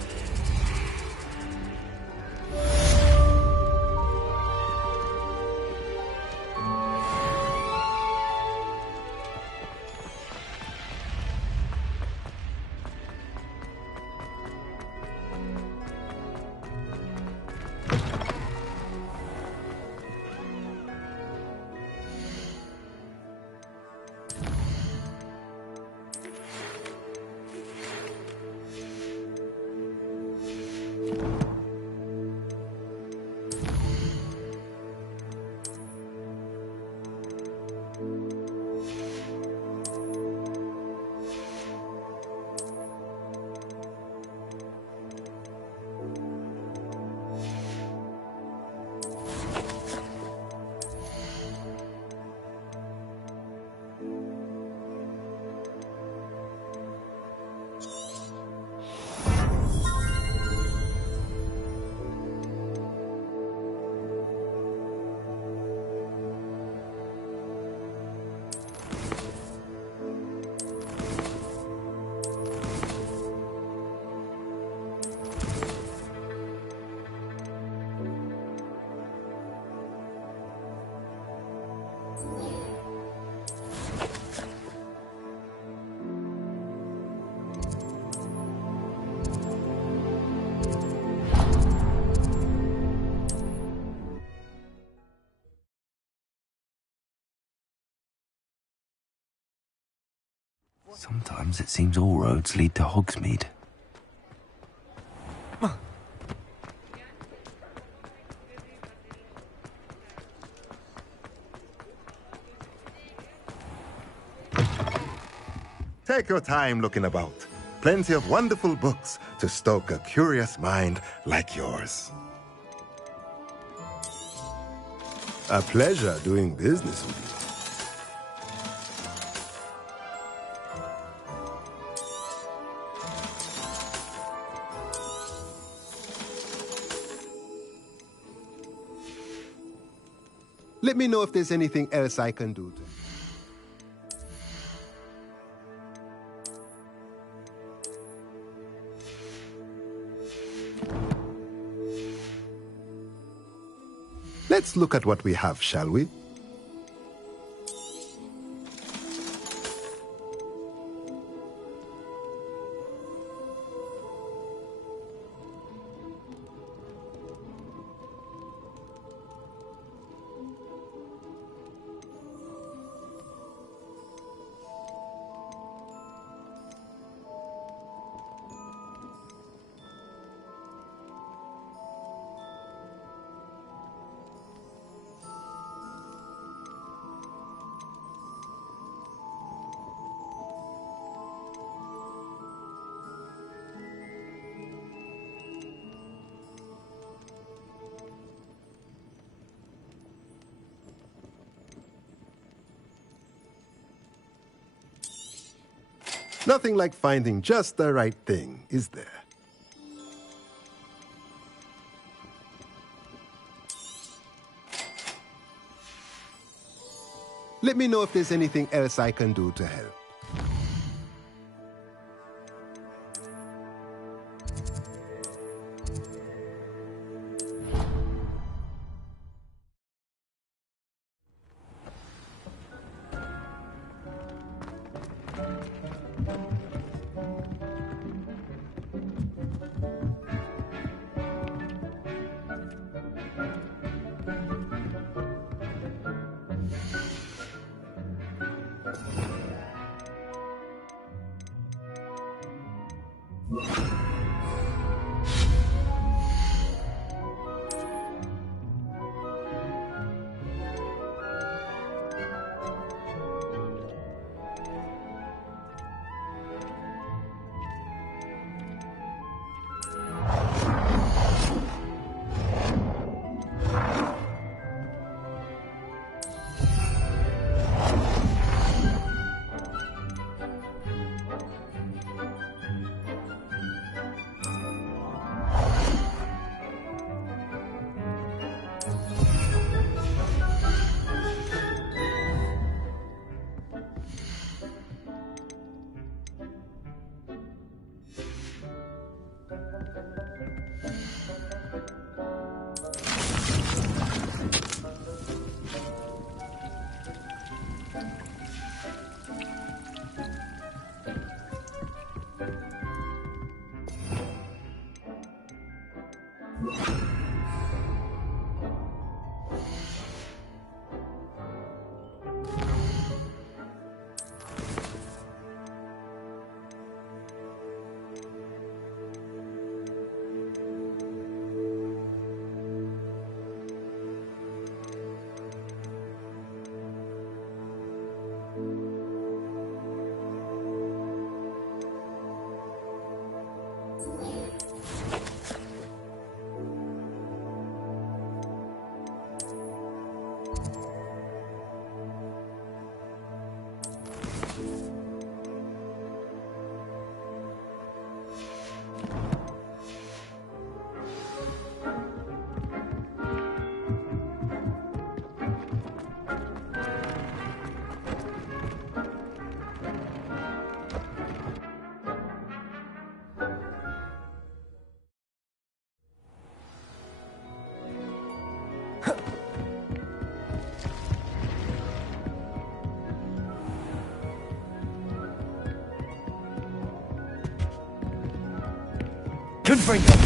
Sometimes it seems all roads lead to Hogsmeade. Take your time looking about. Plenty of wonderful books to stoke a curious mind like yours. A pleasure doing business with you. Let me know if there's anything else I can do. Let's look at what we have, shall we? Nothing like finding just the right thing, is there? Let me know if there's anything else I can do to help. Confringo!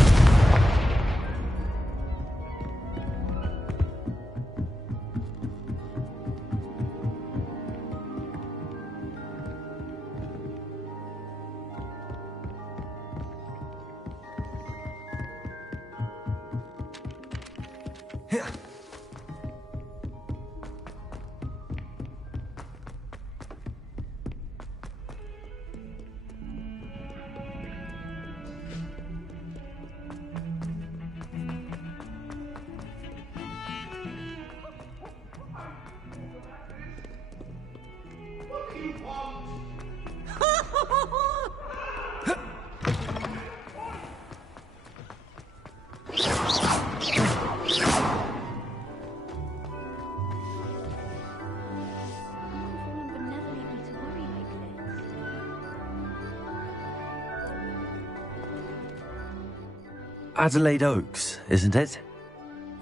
Adelaide Oaks, isn't it?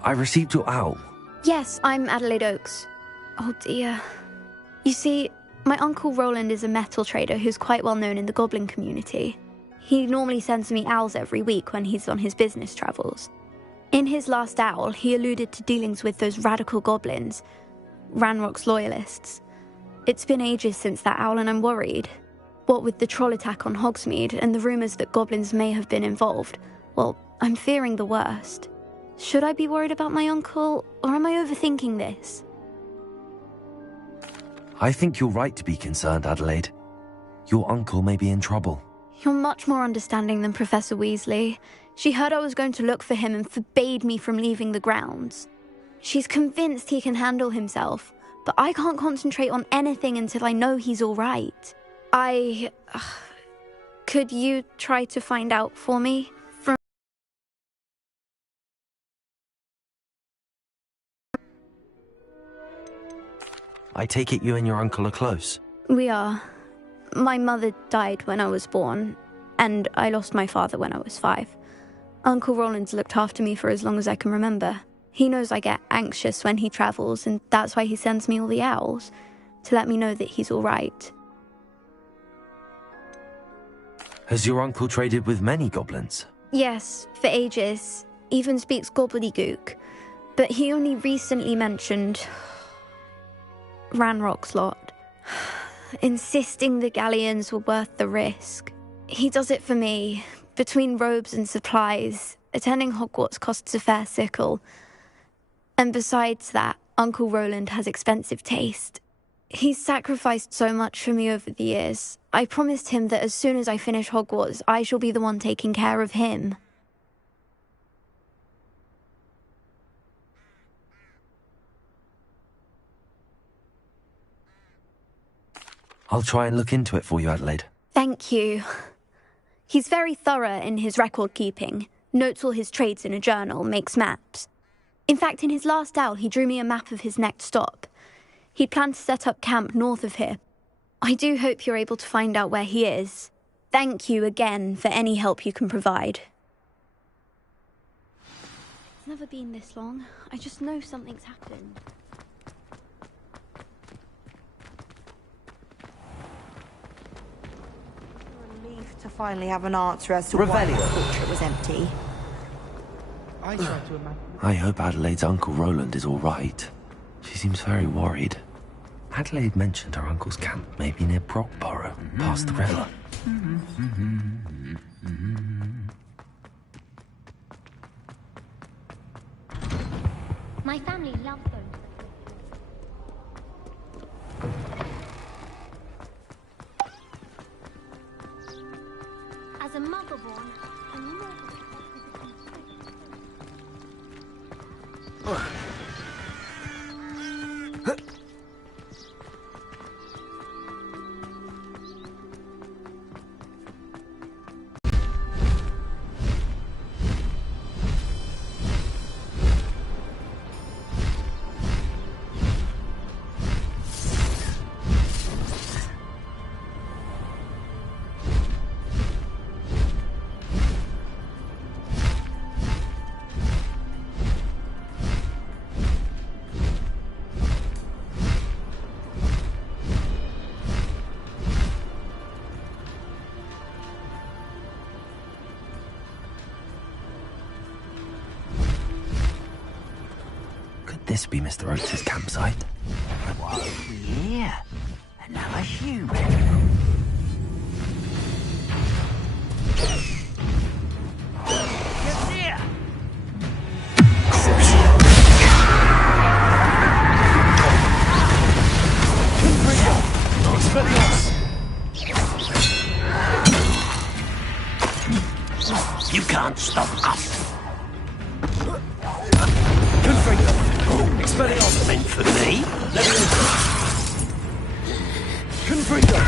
I received your owl. Yes, I'm Adelaide Oaks. Oh dear. You see, my Uncle Roland is a metal trader who's quite well known in the goblin community. He normally sends me owls every week when he's on his business travels. In his last owl, he alluded to dealings with those radical goblins, Ranrock's loyalists. It's been ages since that owl and I'm worried. What with the troll attack on Hogsmeade and the rumours that goblins may have been involved, well, I'm fearing the worst. Should I be worried about my uncle, or am I overthinking this? I think you're right to be concerned, Adelaide. Your uncle may be in trouble. You're much more understanding than Professor Weasley. She heard I was going to look for him and forbade me from leaving the grounds. She's convinced he can handle himself, but I can't concentrate on anything until I know he's all right. Could you try to find out for me? I take it you and your uncle are close. We are. My mother died when I was born, and I lost my father when I was 5. Uncle Roland's looked after me for as long as I can remember. He knows I get anxious when he travels, and that's why he sends me all the owls, to let me know that he's all right. Has your uncle traded with many goblins? Yes, for ages. Even speaks gobbledygook. But he only recently mentioned Ranrock's lot, insisting the galleons were worth the risk. He does it for me. Between robes and supplies, attending Hogwarts costs a fair sickle. And besides that, Uncle Roland has expensive taste. He's sacrificed so much for me over the years. I promised him that as soon as I finish Hogwarts, I shall be the one taking care of him. I'll try and look into it for you, Adelaide. Thank you. He's very thorough in his record keeping, notes all his trades in a journal, makes maps. In fact, in his last owl, he drew me a map of his next stop. He planned to set up camp north of here. I do hope you're able to find out where he is. Thank you again for any help you can provide. It's never been this long. I just know something's happened. Relief to finally have an answer as to why the portrait was empty. I tried to imagine. I hope Adelaide's Uncle Roland is all right. She seems very worried. Adelaide mentioned her uncle's camp may be near Brockborough, past the river. My family loves those. As a mother born, I'm not. This be Mr. Oates' campsite? What? Yeah. Another human. Get there! You can't stop us. Expelliarmus meant for me. Confringo!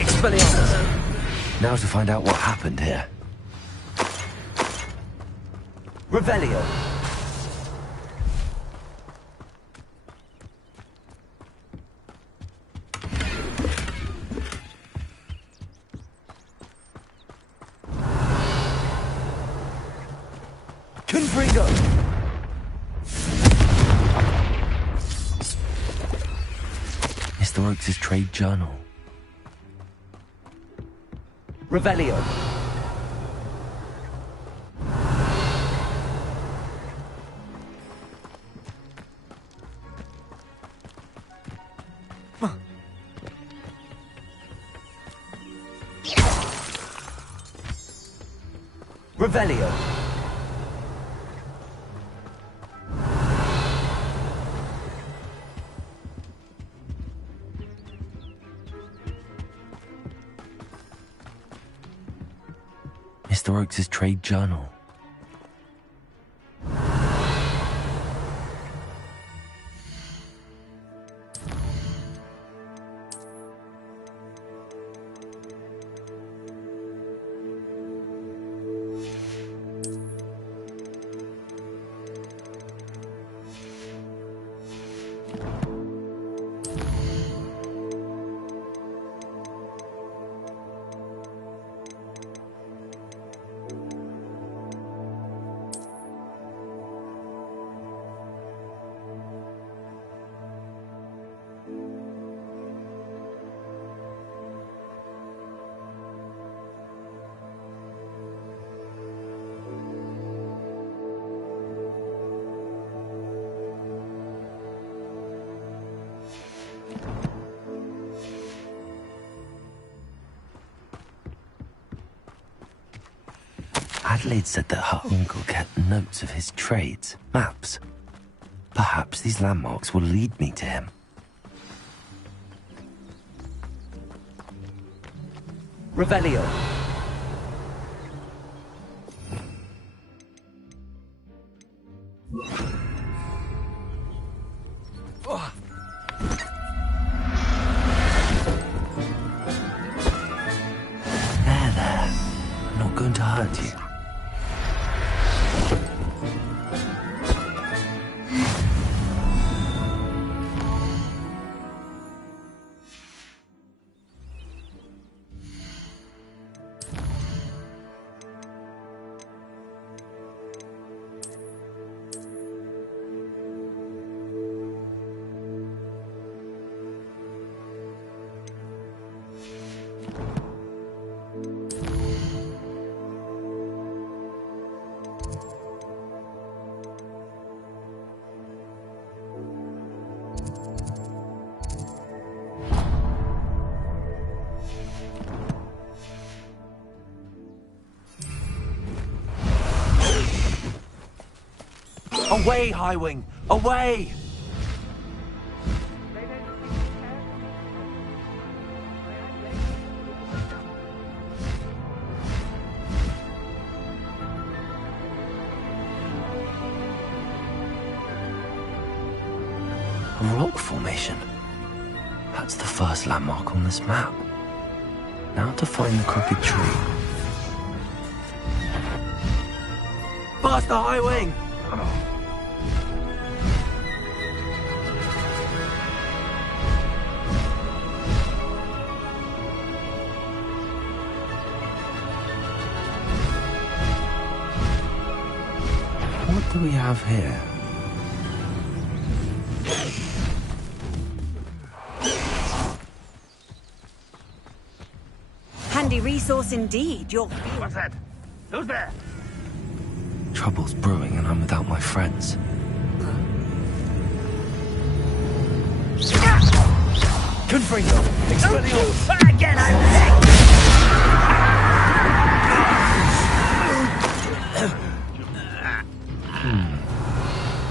Expelliarmus! Now to find out what happened here. Revelio! Confringo! Mr. Oates' trade journal. Revelio. Revelio. Mr. Oates' trade journal. Adelaide said that her uncle kept notes of his trades, maps. Perhaps these landmarks will lead me to him. Revelio. There. I'm not going to hurt you. Away, Highwing! Away! A rock formation. That's the first landmark on this map. Now to find the crooked tree. Past the Highwing! What do we have here? Handy resource indeed. What's that? Who's there? Trouble's brewing and I'm without my friends. Confringo! Expelliarmus! Again, I'm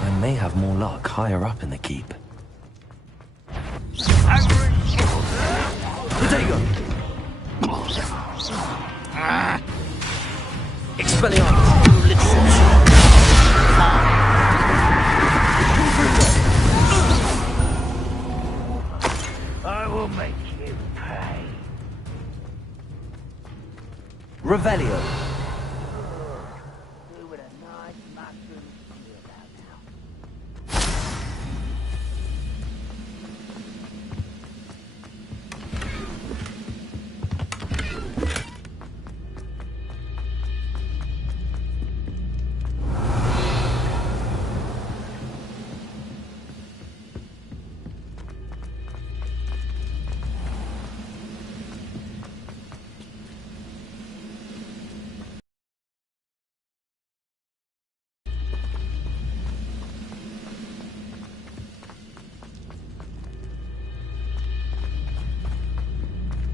I may have more luck higher up in the keep. Potato! Expelliarmus! I will make you pay. Revelio.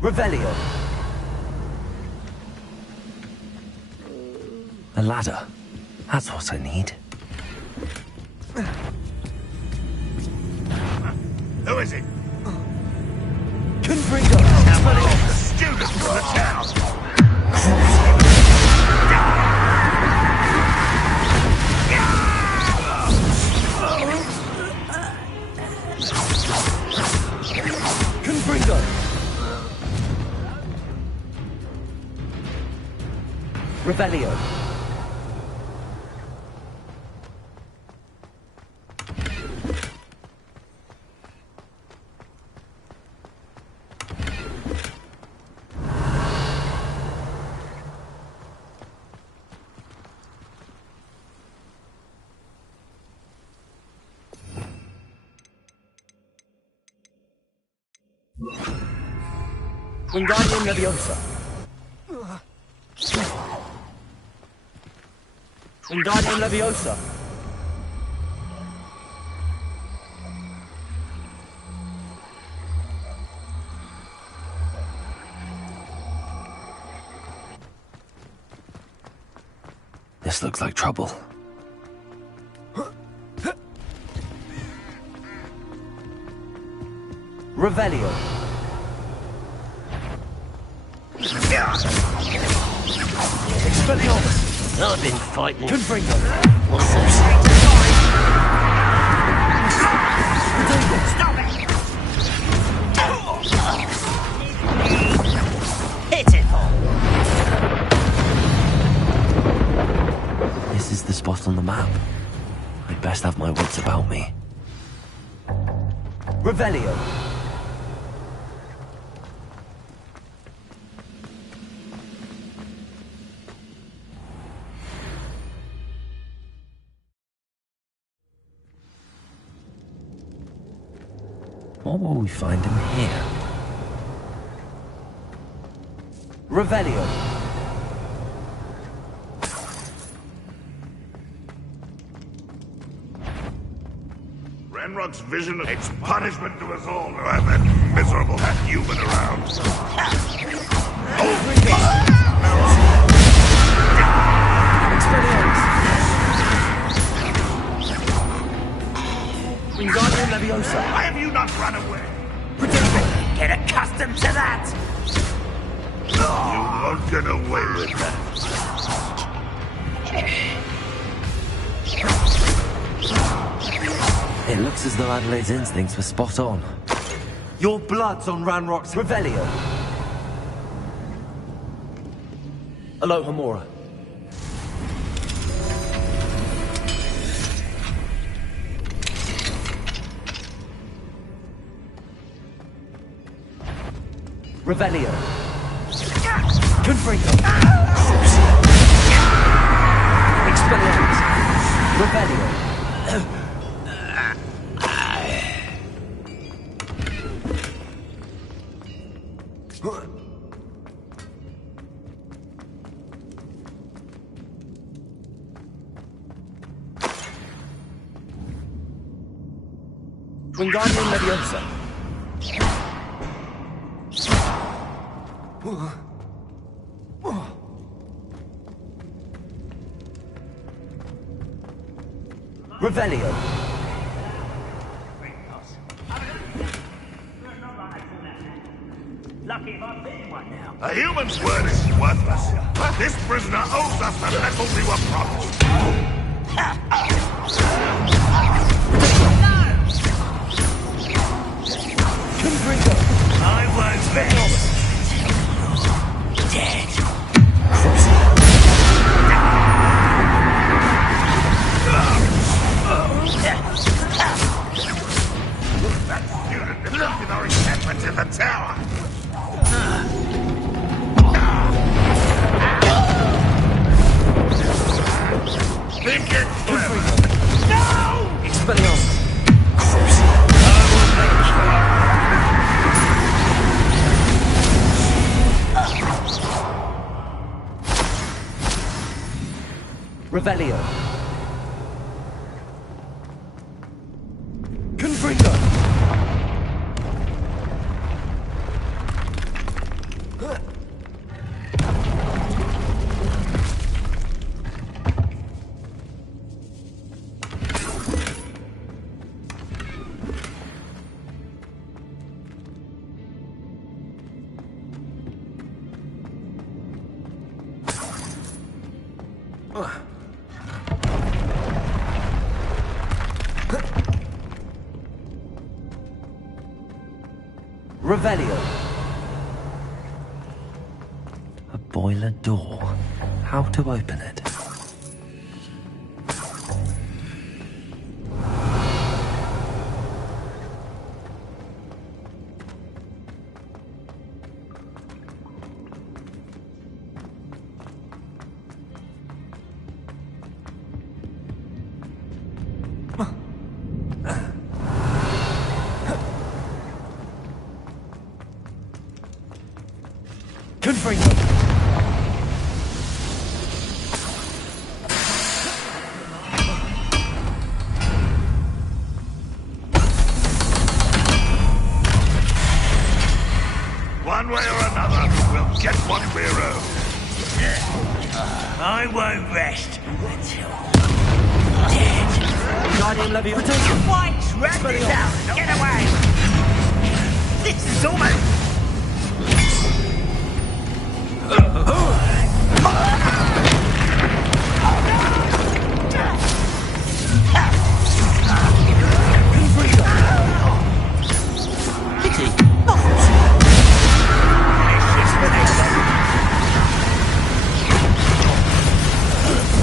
Revelio. A ladder. That's what I need. Who is it? Confringo! Expelliarmus! Student from the town! Confringo! Revelio. Wingardium Leviosa. Wingardium Leviosa. This looks like trouble. Revelio. Expelliarmus! I've been fighting. Confringo. Stop it! Pitiful! This is the spot on the map. I'd best have my wits about me. Revelio. What will we find in here? Revelio. Ranrock's vision, it's punishment to us all to have that miserable half-human around. Wingardium Leviosa. Why have you not run away? Get accustomed to that! You won't get away with that. It looks as though Adelaide's instincts were spot on. Your blood's on Ranrock's Revelio. Alohomora. Revelio. Confringo. Expelliarmus. Revelio. Wingardium Leviosa. Revelio. Lucky if I'm being one now. A human's word is worthless. This prisoner owes us the metal we were promised. I work's best. Dead. Defeated our encampment in the tower. Think it clever. No! Expelliarmus. Revelio. Confringo. Revelio. A boiler door. How to open it? Confringo. One way or another, we'll get what we're owed. I won't rest until dead. Guardian Leviathan. White, wrap this out. Get away. This is almost... Pity.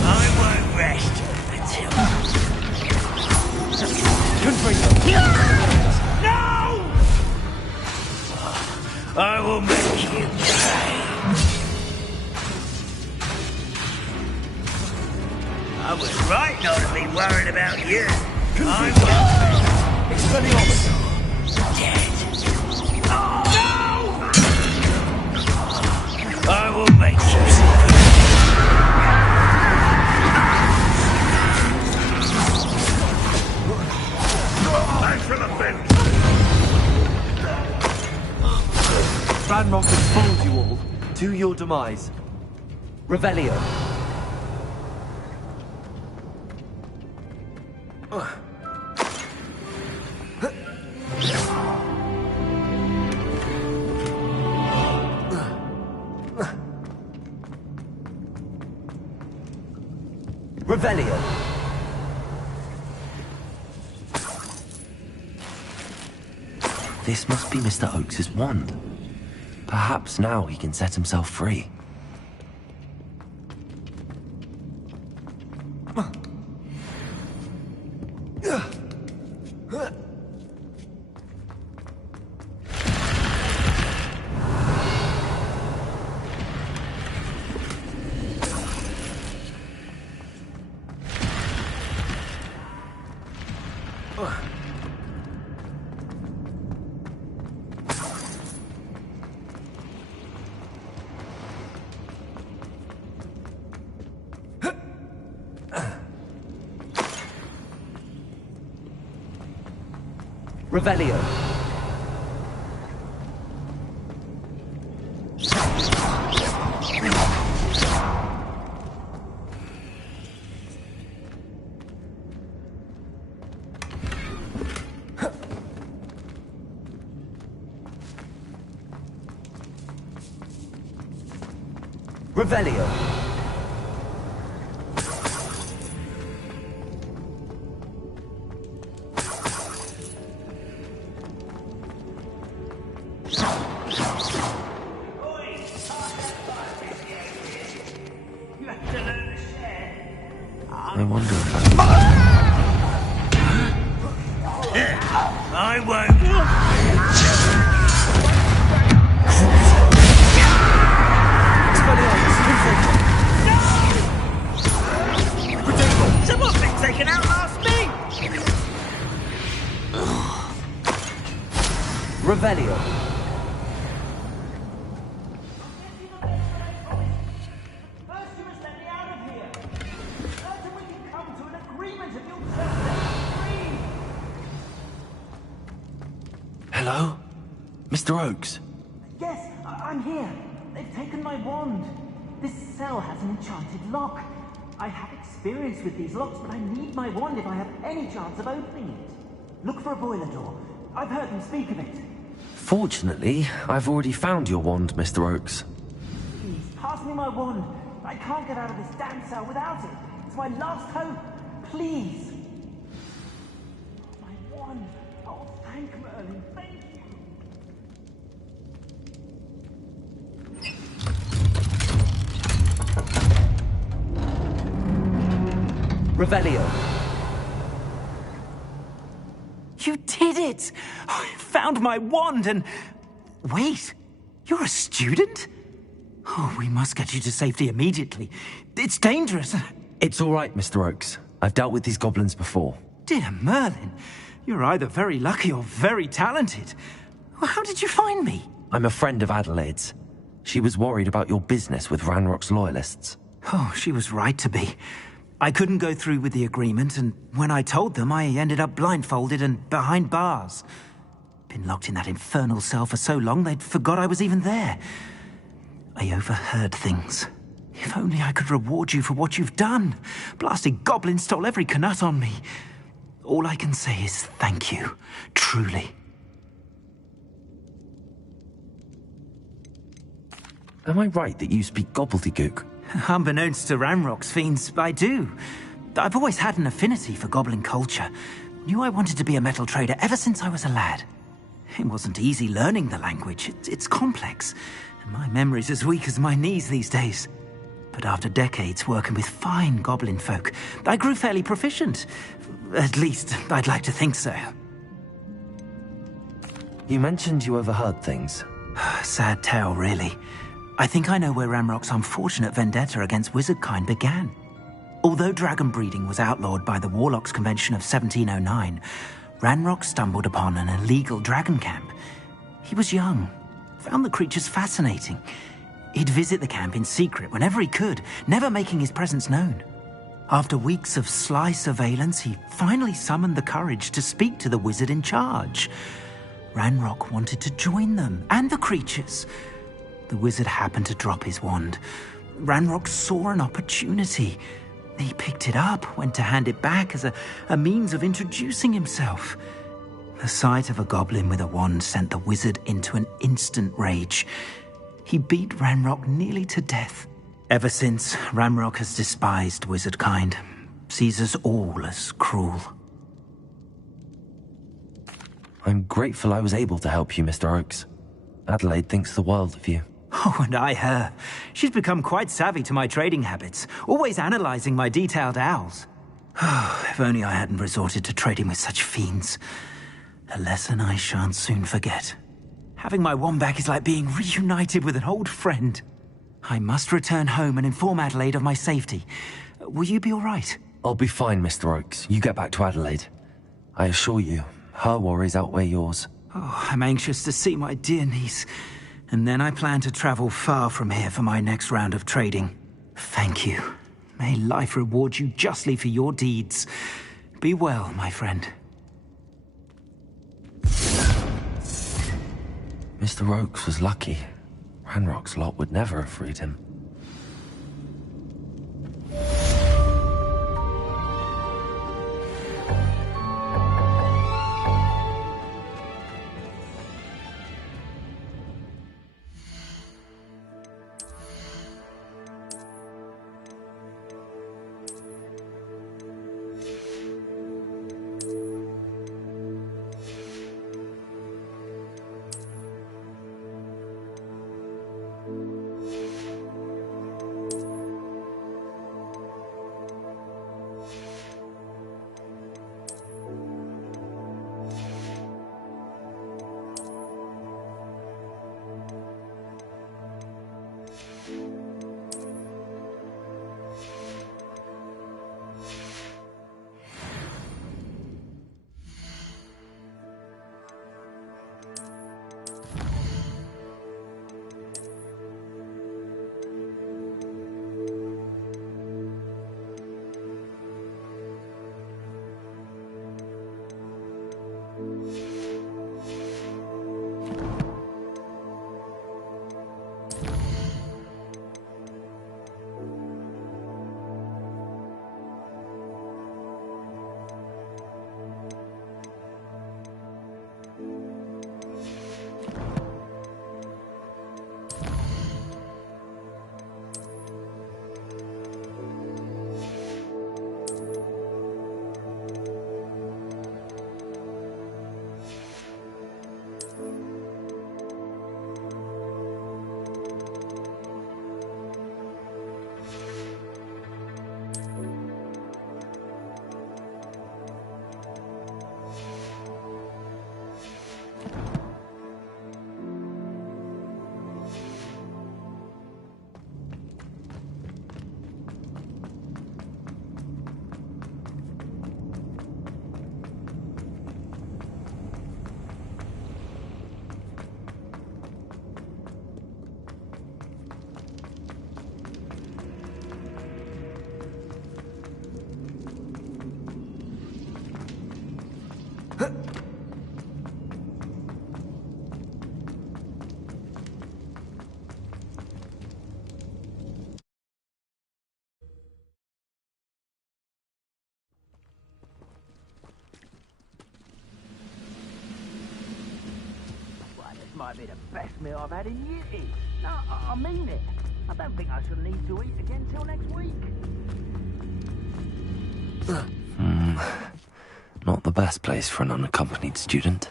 I won't rest until... No! I will make you pay. I was right not to be worried about you. I will... Expelliarmus. Dead. No! I will make you suffer. I shall avenge. Ranrock has fooled you all to your demise. Revelio. Revelio. This must be Mr. Oakes's wand. Perhaps now he can set himself free. Revelio. Revelio. I wonder if I won't. Someone thinks they can outlast me! Revelio. Hello? Mr. Oakes? Yes, I'm here. They've taken my wand. This cell has an enchanted lock. I have experience with these locks, but I need my wand if I have any chance of opening it. Look for a boiler door. I've heard them speak of it. Fortunately, I've already found your wand, Mr. Oakes. Please, pass me my wand. I can't get out of this damn cell without it. It's my last hope. Please. My wand. Oh, thank Merlin. Thank you. Revelio. You did it! I found my wand and... Wait, you're a student? Oh, we must get you to safety immediately. It's dangerous. It's all right, Mr. Oakes. I've dealt with these goblins before. Dear Merlin, you're either very lucky or very talented. Well, how did you find me? I'm a friend of Adelaide's. She was worried about your business with Ranrock's loyalists. Oh, she was right to be. I couldn't go through with the agreement, and when I told them, I ended up blindfolded and behind bars. Been locked in that infernal cell for so long, they'd forgot I was even there. I overheard things. If only I could reward you for what you've done. Blasted goblin stole every knut on me. All I can say is thank you, truly. Am I right that you speak gobbledygook? Unbeknownst to Ranrock's fiends, I do. I've always had an affinity for goblin culture. Knew I wanted to be a metal trader ever since I was a lad. It wasn't easy learning the language. It's complex, and my memory's as weak as my knees these days. But after decades working with fine goblin folk, I grew fairly proficient. At least, I'd like to think so. You mentioned you overheard things. Sad tale, really. I think I know where Ranrock's unfortunate vendetta against wizardkind began. Although dragon breeding was outlawed by the Warlocks Convention of 1709, Ranrock stumbled upon an illegal dragon camp. He was young, found the creatures fascinating. He'd visit the camp in secret whenever he could, never making his presence known. After weeks of sly surveillance, he finally summoned the courage to speak to the wizard in charge. Ranrock wanted to join them, and the creatures. The wizard happened to drop his wand. Ranrock saw an opportunity. He picked it up, went to hand it back as a means of introducing himself. The sight of a goblin with a wand sent the wizard into an instant rage. He beat Ranrock nearly to death. Ever since, Ranrock has despised wizardkind, sees us all as cruel. I'm grateful I was able to help you, Mr. Oakes. Adelaide thinks the world of you. Oh, and I her. She's become quite savvy to my trading habits, always analyzing my detailed owls. If only I hadn't resorted to trading with such fiends. A lesson I shan't soon forget. Having my wand back is like being reunited with an old friend. I must return home and inform Adelaide of my safety. Will you be all right? I'll be fine, Mr. Oakes. You get back to Adelaide. I assure you, her worries outweigh yours. Oh, I'm anxious to see my dear niece. And then I plan to travel far from here for my next round of trading. Thank you. May life reward you justly for your deeds. Be well, my friend. Mr. Oakes was lucky. Ranrock's lot would never have freed him. might be the best meal I've had in years. No, I mean it. I don't think I shall need to eat again till next week. Not the best place for an unaccompanied student.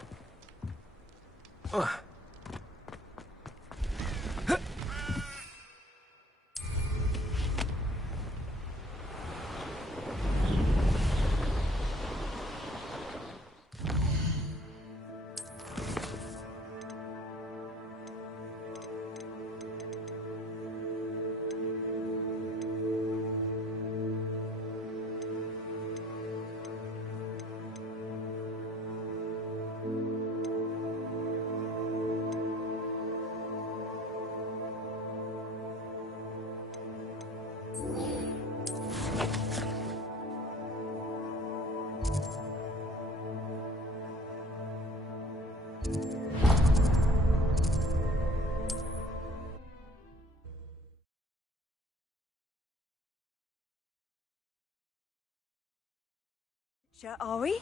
Sure, are we?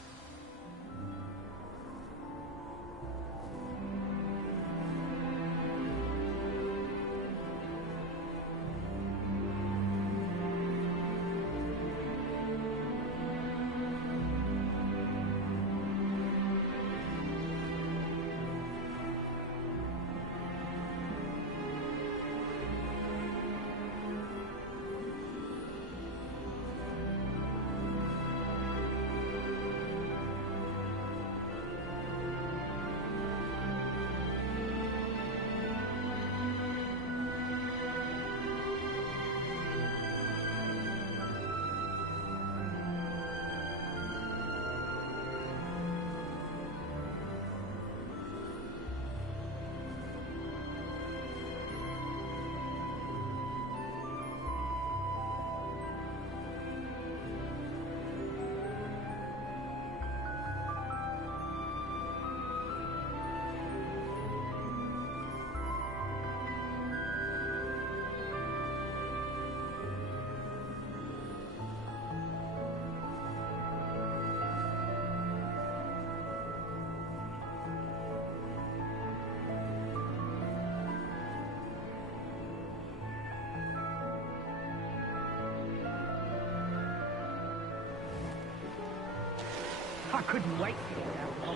I couldn't wait to get out.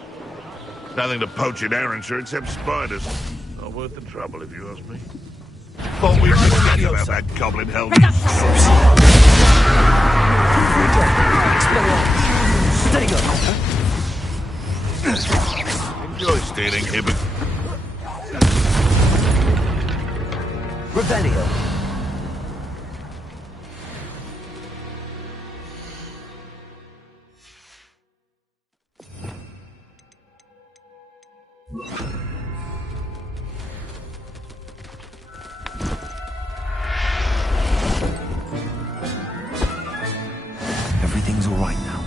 Nothing to poach in Arrowshire except spiders. Not worth the trouble, if you ask me. Thought we should chat about that goblin hell. Enjoy stealing, Hibbert. Revelio. Everything's all right now.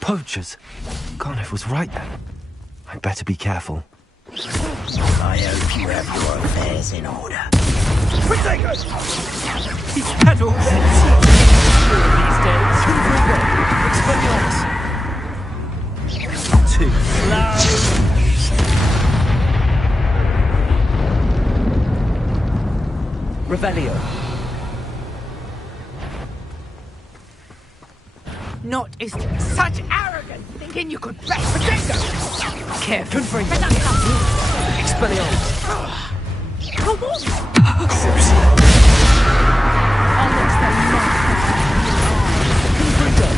Poachers? Garniff was right then. I'd better be careful. I hope you have your affairs in order. Protectors! He's had all these days. Too slow. Revelio. Not is such arrogance, thinking you could best protect us. Careful. Expelliarmus. Come on. Unless they're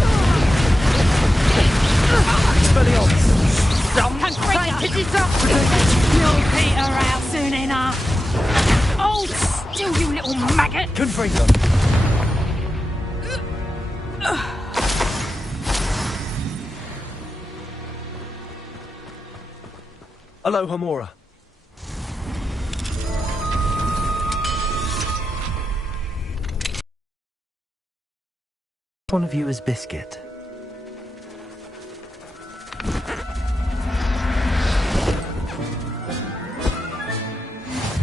not. Expelliarmus! Some say it is up! You'll peter out soon enough! Hold still, you little maggot! Confringo! Aloha, Mora. One of you is Biscuit.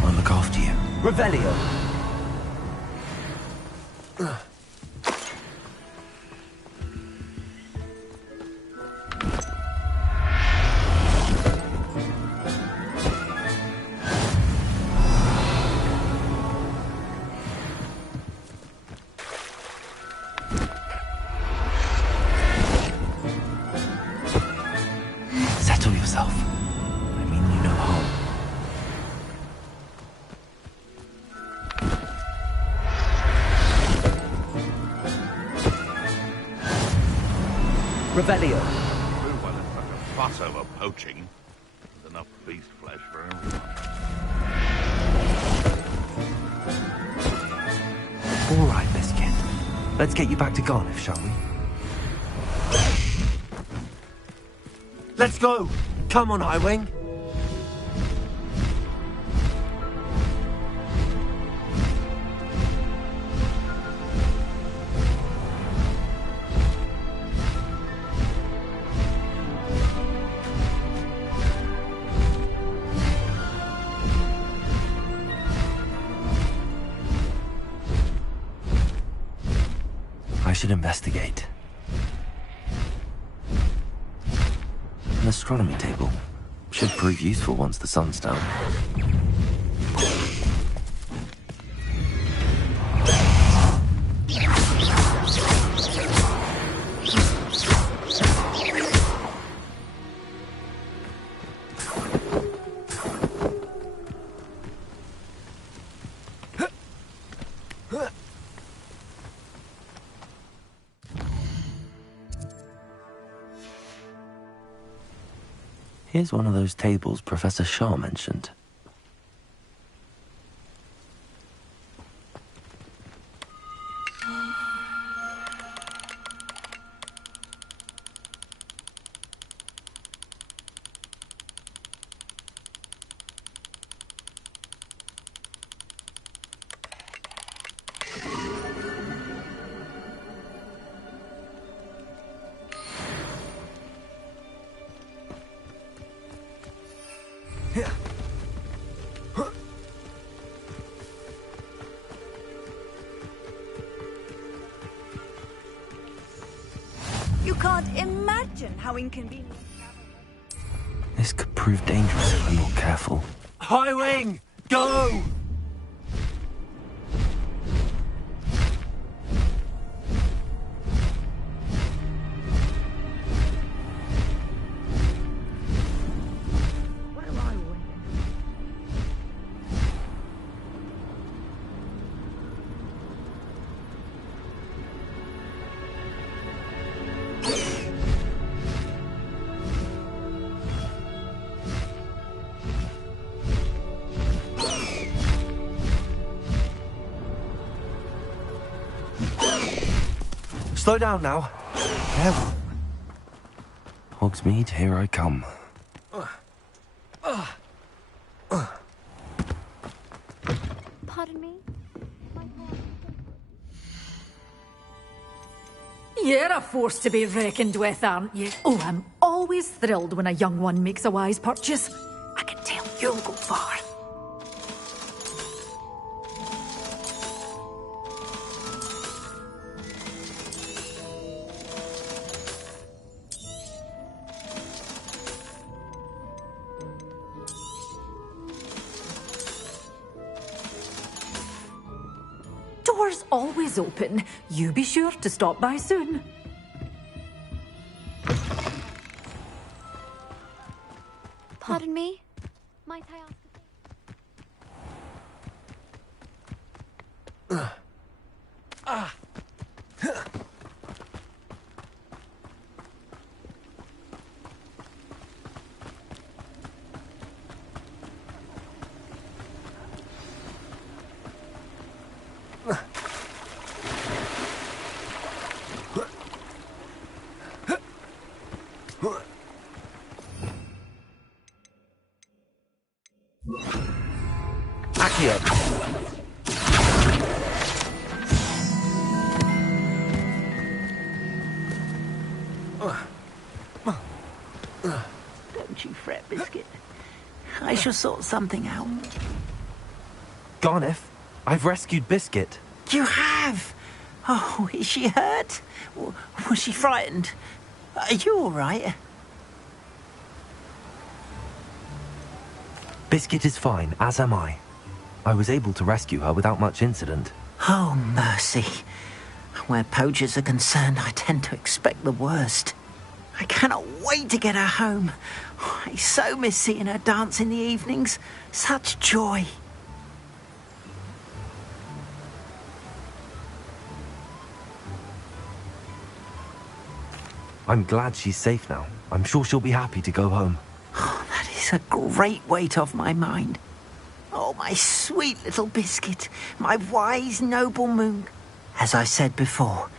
I'll look after you. Revelio! Settle yourself. I mean you no harm. Revelio! Who will let such a fuss over poaching? There's enough beast flesh for everyone. All right, Biscuit. Let's get you back to Garniff, shall we? Let's go! Come on, Highwing! I should investigate. An astronomy table. Should prove useful once the sun's down. Here's one of those tables Professor Shah mentioned. You can't imagine how inconvenient. This could prove dangerous if I'm not careful. Highwing! Go! Slow down now. Careful. Hogsmeade, here I come. Pardon me? You're a force to be reckoned with, aren't you? Oh, I'm always thrilled when a young one makes a wise purchase. I can tell you'll go far. Doors always open. You be sure to stop by soon. Pardon me? Might I ask? here. Don't you fret, Biscuit. I shall sort something out. Garneth, I've rescued Biscuit. You have? Oh, is she hurt? Was she frightened? Are you all right? Biscuit is fine, as am I. I was able to rescue her without much incident. Oh, mercy. Where poachers are concerned, I tend to expect the worst. I cannot wait to get her home. I so miss seeing her dance in the evenings. Such joy. I'm glad she's safe now. I'm sure she'll be happy to go home. Oh, that is a great weight off my mind. Oh, my sweet little Biscuit, my wise, noble moon. As I said before,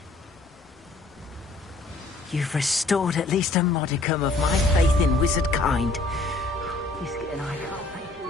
you've restored at least a modicum of my faith in wizard kind. Biscuit and I can't thank you.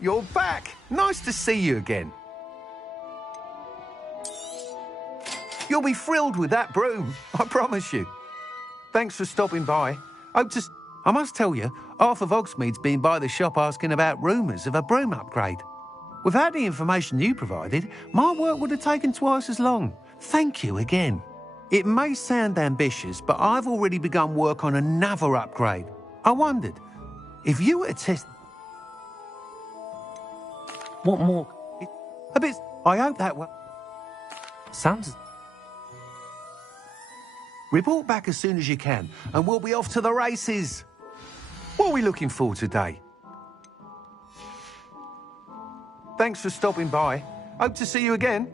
You're back! Nice to see you again. You'll be thrilled with that broom, I promise you. Thanks for stopping by. I must tell you, half of Hogsmeade's been by the shop asking about rumours of a broom upgrade. Without the information you provided, my work would have taken twice as long. Thank you again. It may sound ambitious, but I've already begun work on another upgrade. I wondered, if you were to test... What more? A bit... I hope that will... Sounds... Report back as soon as you can, and we'll be off to the races. What are we looking for today? Thanks for stopping by. Hope to see you again.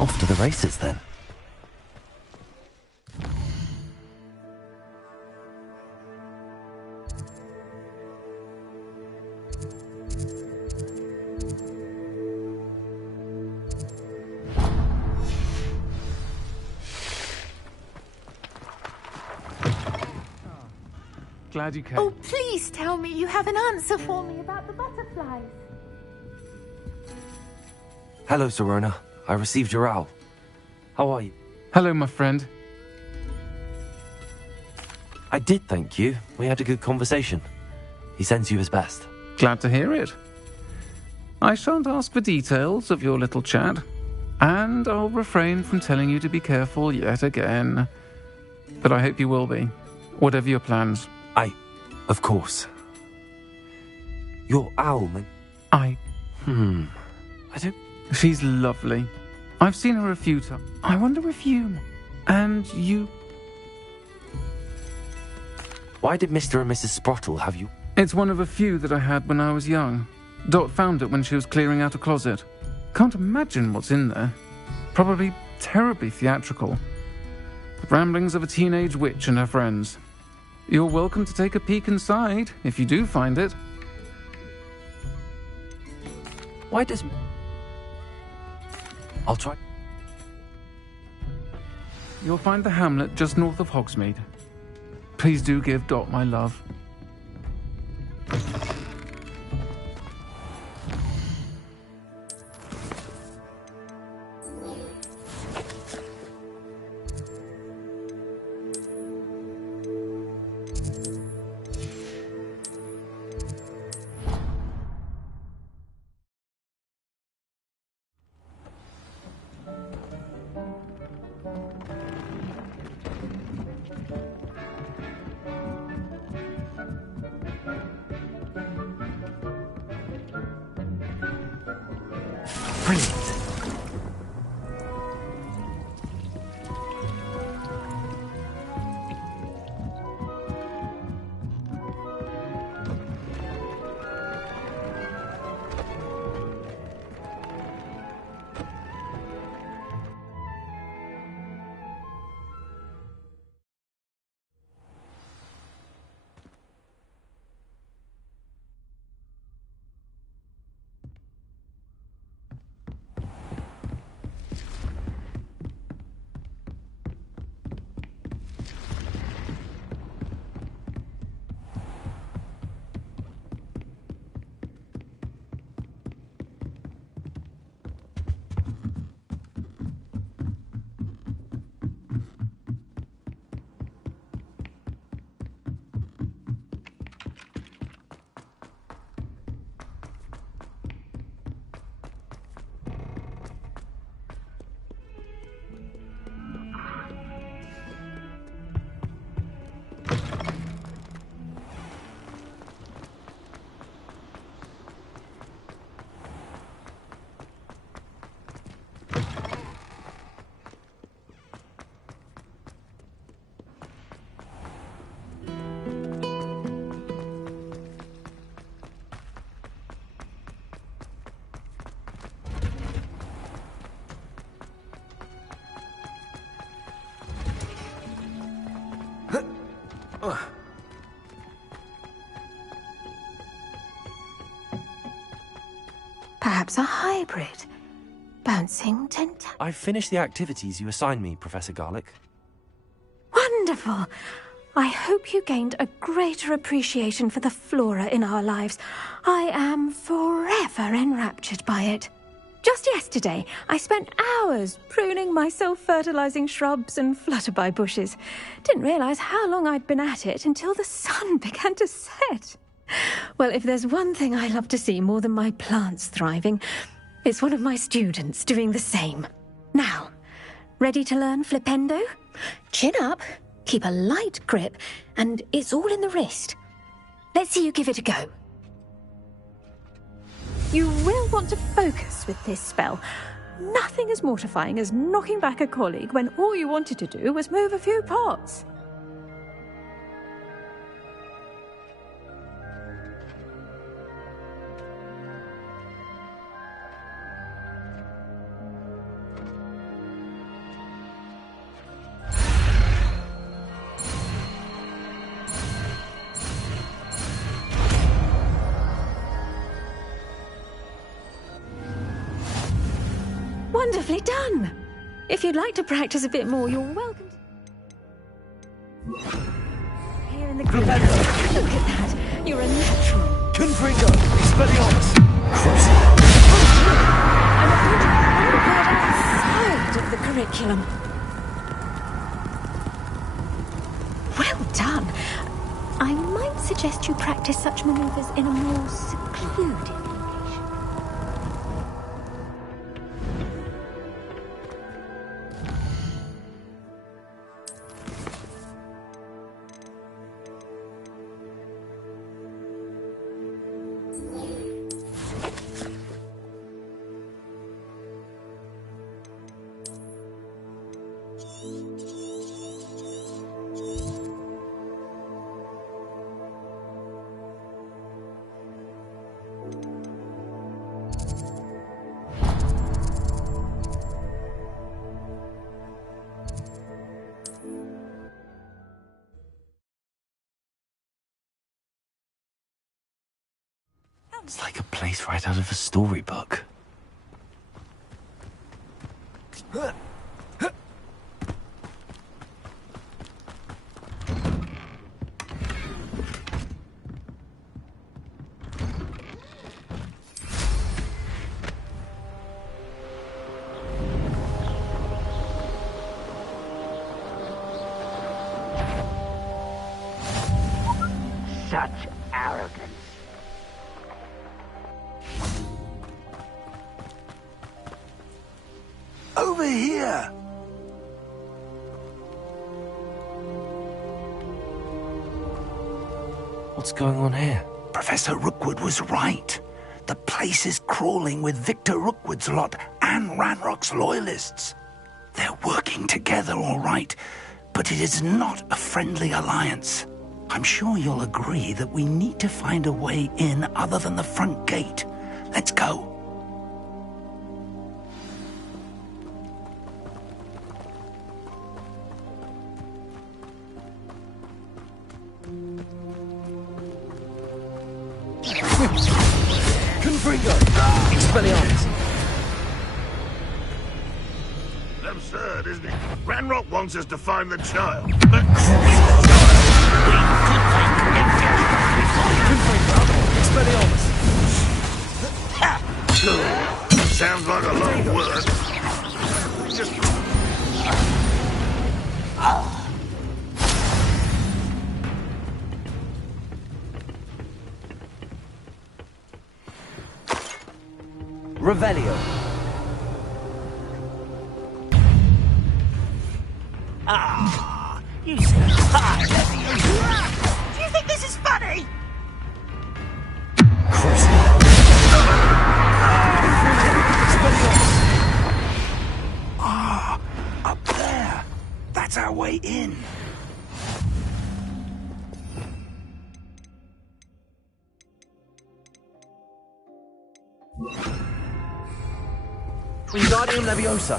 Off to the races, then. Glad you came. Oh, please tell me you have an answer for me about the butterflies. Hello, Serona. I received your owl. How are you? Hello, my friend. I did, thank you. We had a good conversation. He sends you his best. Glad to hear it. I shan't ask for details of your little chat. And I'll refrain from telling you to be careful yet again. But I hope you will be, whatever your plans. Of course. Your owl, man. I don't... She's lovely. I've seen her a few times. I wonder if you... And you... Why did Mr. and Mrs. Sprottle have you? It's one of a few that I had when I was young. Dot found it when she was clearing out a closet. Can't imagine what's in there. Probably terribly theatrical. The ramblings of a teenage witch and her friends. You're welcome to take a peek inside, if you do find it. Why does... I'll try... You'll find the hamlet just north of Hogsmeade. Please do give Dot my love. Perhaps a hybrid. Bouncing tentacle. I've finished the activities you assigned me, Professor Garlick. Wonderful! I hope you gained a greater appreciation for the flora in our lives. I am forever enraptured by it. Just yesterday, I spent hours pruning my self-fertilizing shrubs and flutterby bushes. Didn't realize how long I'd been at it until the sun began to set. Well, if there's one thing I love to see more than my plants thriving, it's one of my students doing the same. Now, ready to learn flipendo? Chin up, keep a light grip, and it's all in the wrist. Let's see you give it a go. You will want to focus with this spell. Nothing as mortifying as knocking back a colleague when all you wanted to do was move a few pots. Wonderfully done! If you'd like to practice a bit more, you're welcome to... Here in the group. Look at that! You're a natural! Confringo! Expelliarmus! I'm outside of the curriculum. Well done! I might suggest you practice such maneuvers in a more secluded location. It's like a place right out of a storybook. Such arrogance. Over here! What's going on here? Professor Rookwood was right. The place is crawling with Victor Rookwood's lot and Ranrock's loyalists. They're working together, all right, but it is not a friendly alliance. I'm sure you'll agree that we need to find a way in other than the front gate. Let's go. Confringo! Expelliarmus! Absurd, isn't it? Ranrock wants us to find the child, but... Expelliarmus! Sounds like a lot of work. Just... Revelio. Ah, you said hi, Levy. Do you think this is funny? Ah, up there. That's our way in. Wingardium Leviosa.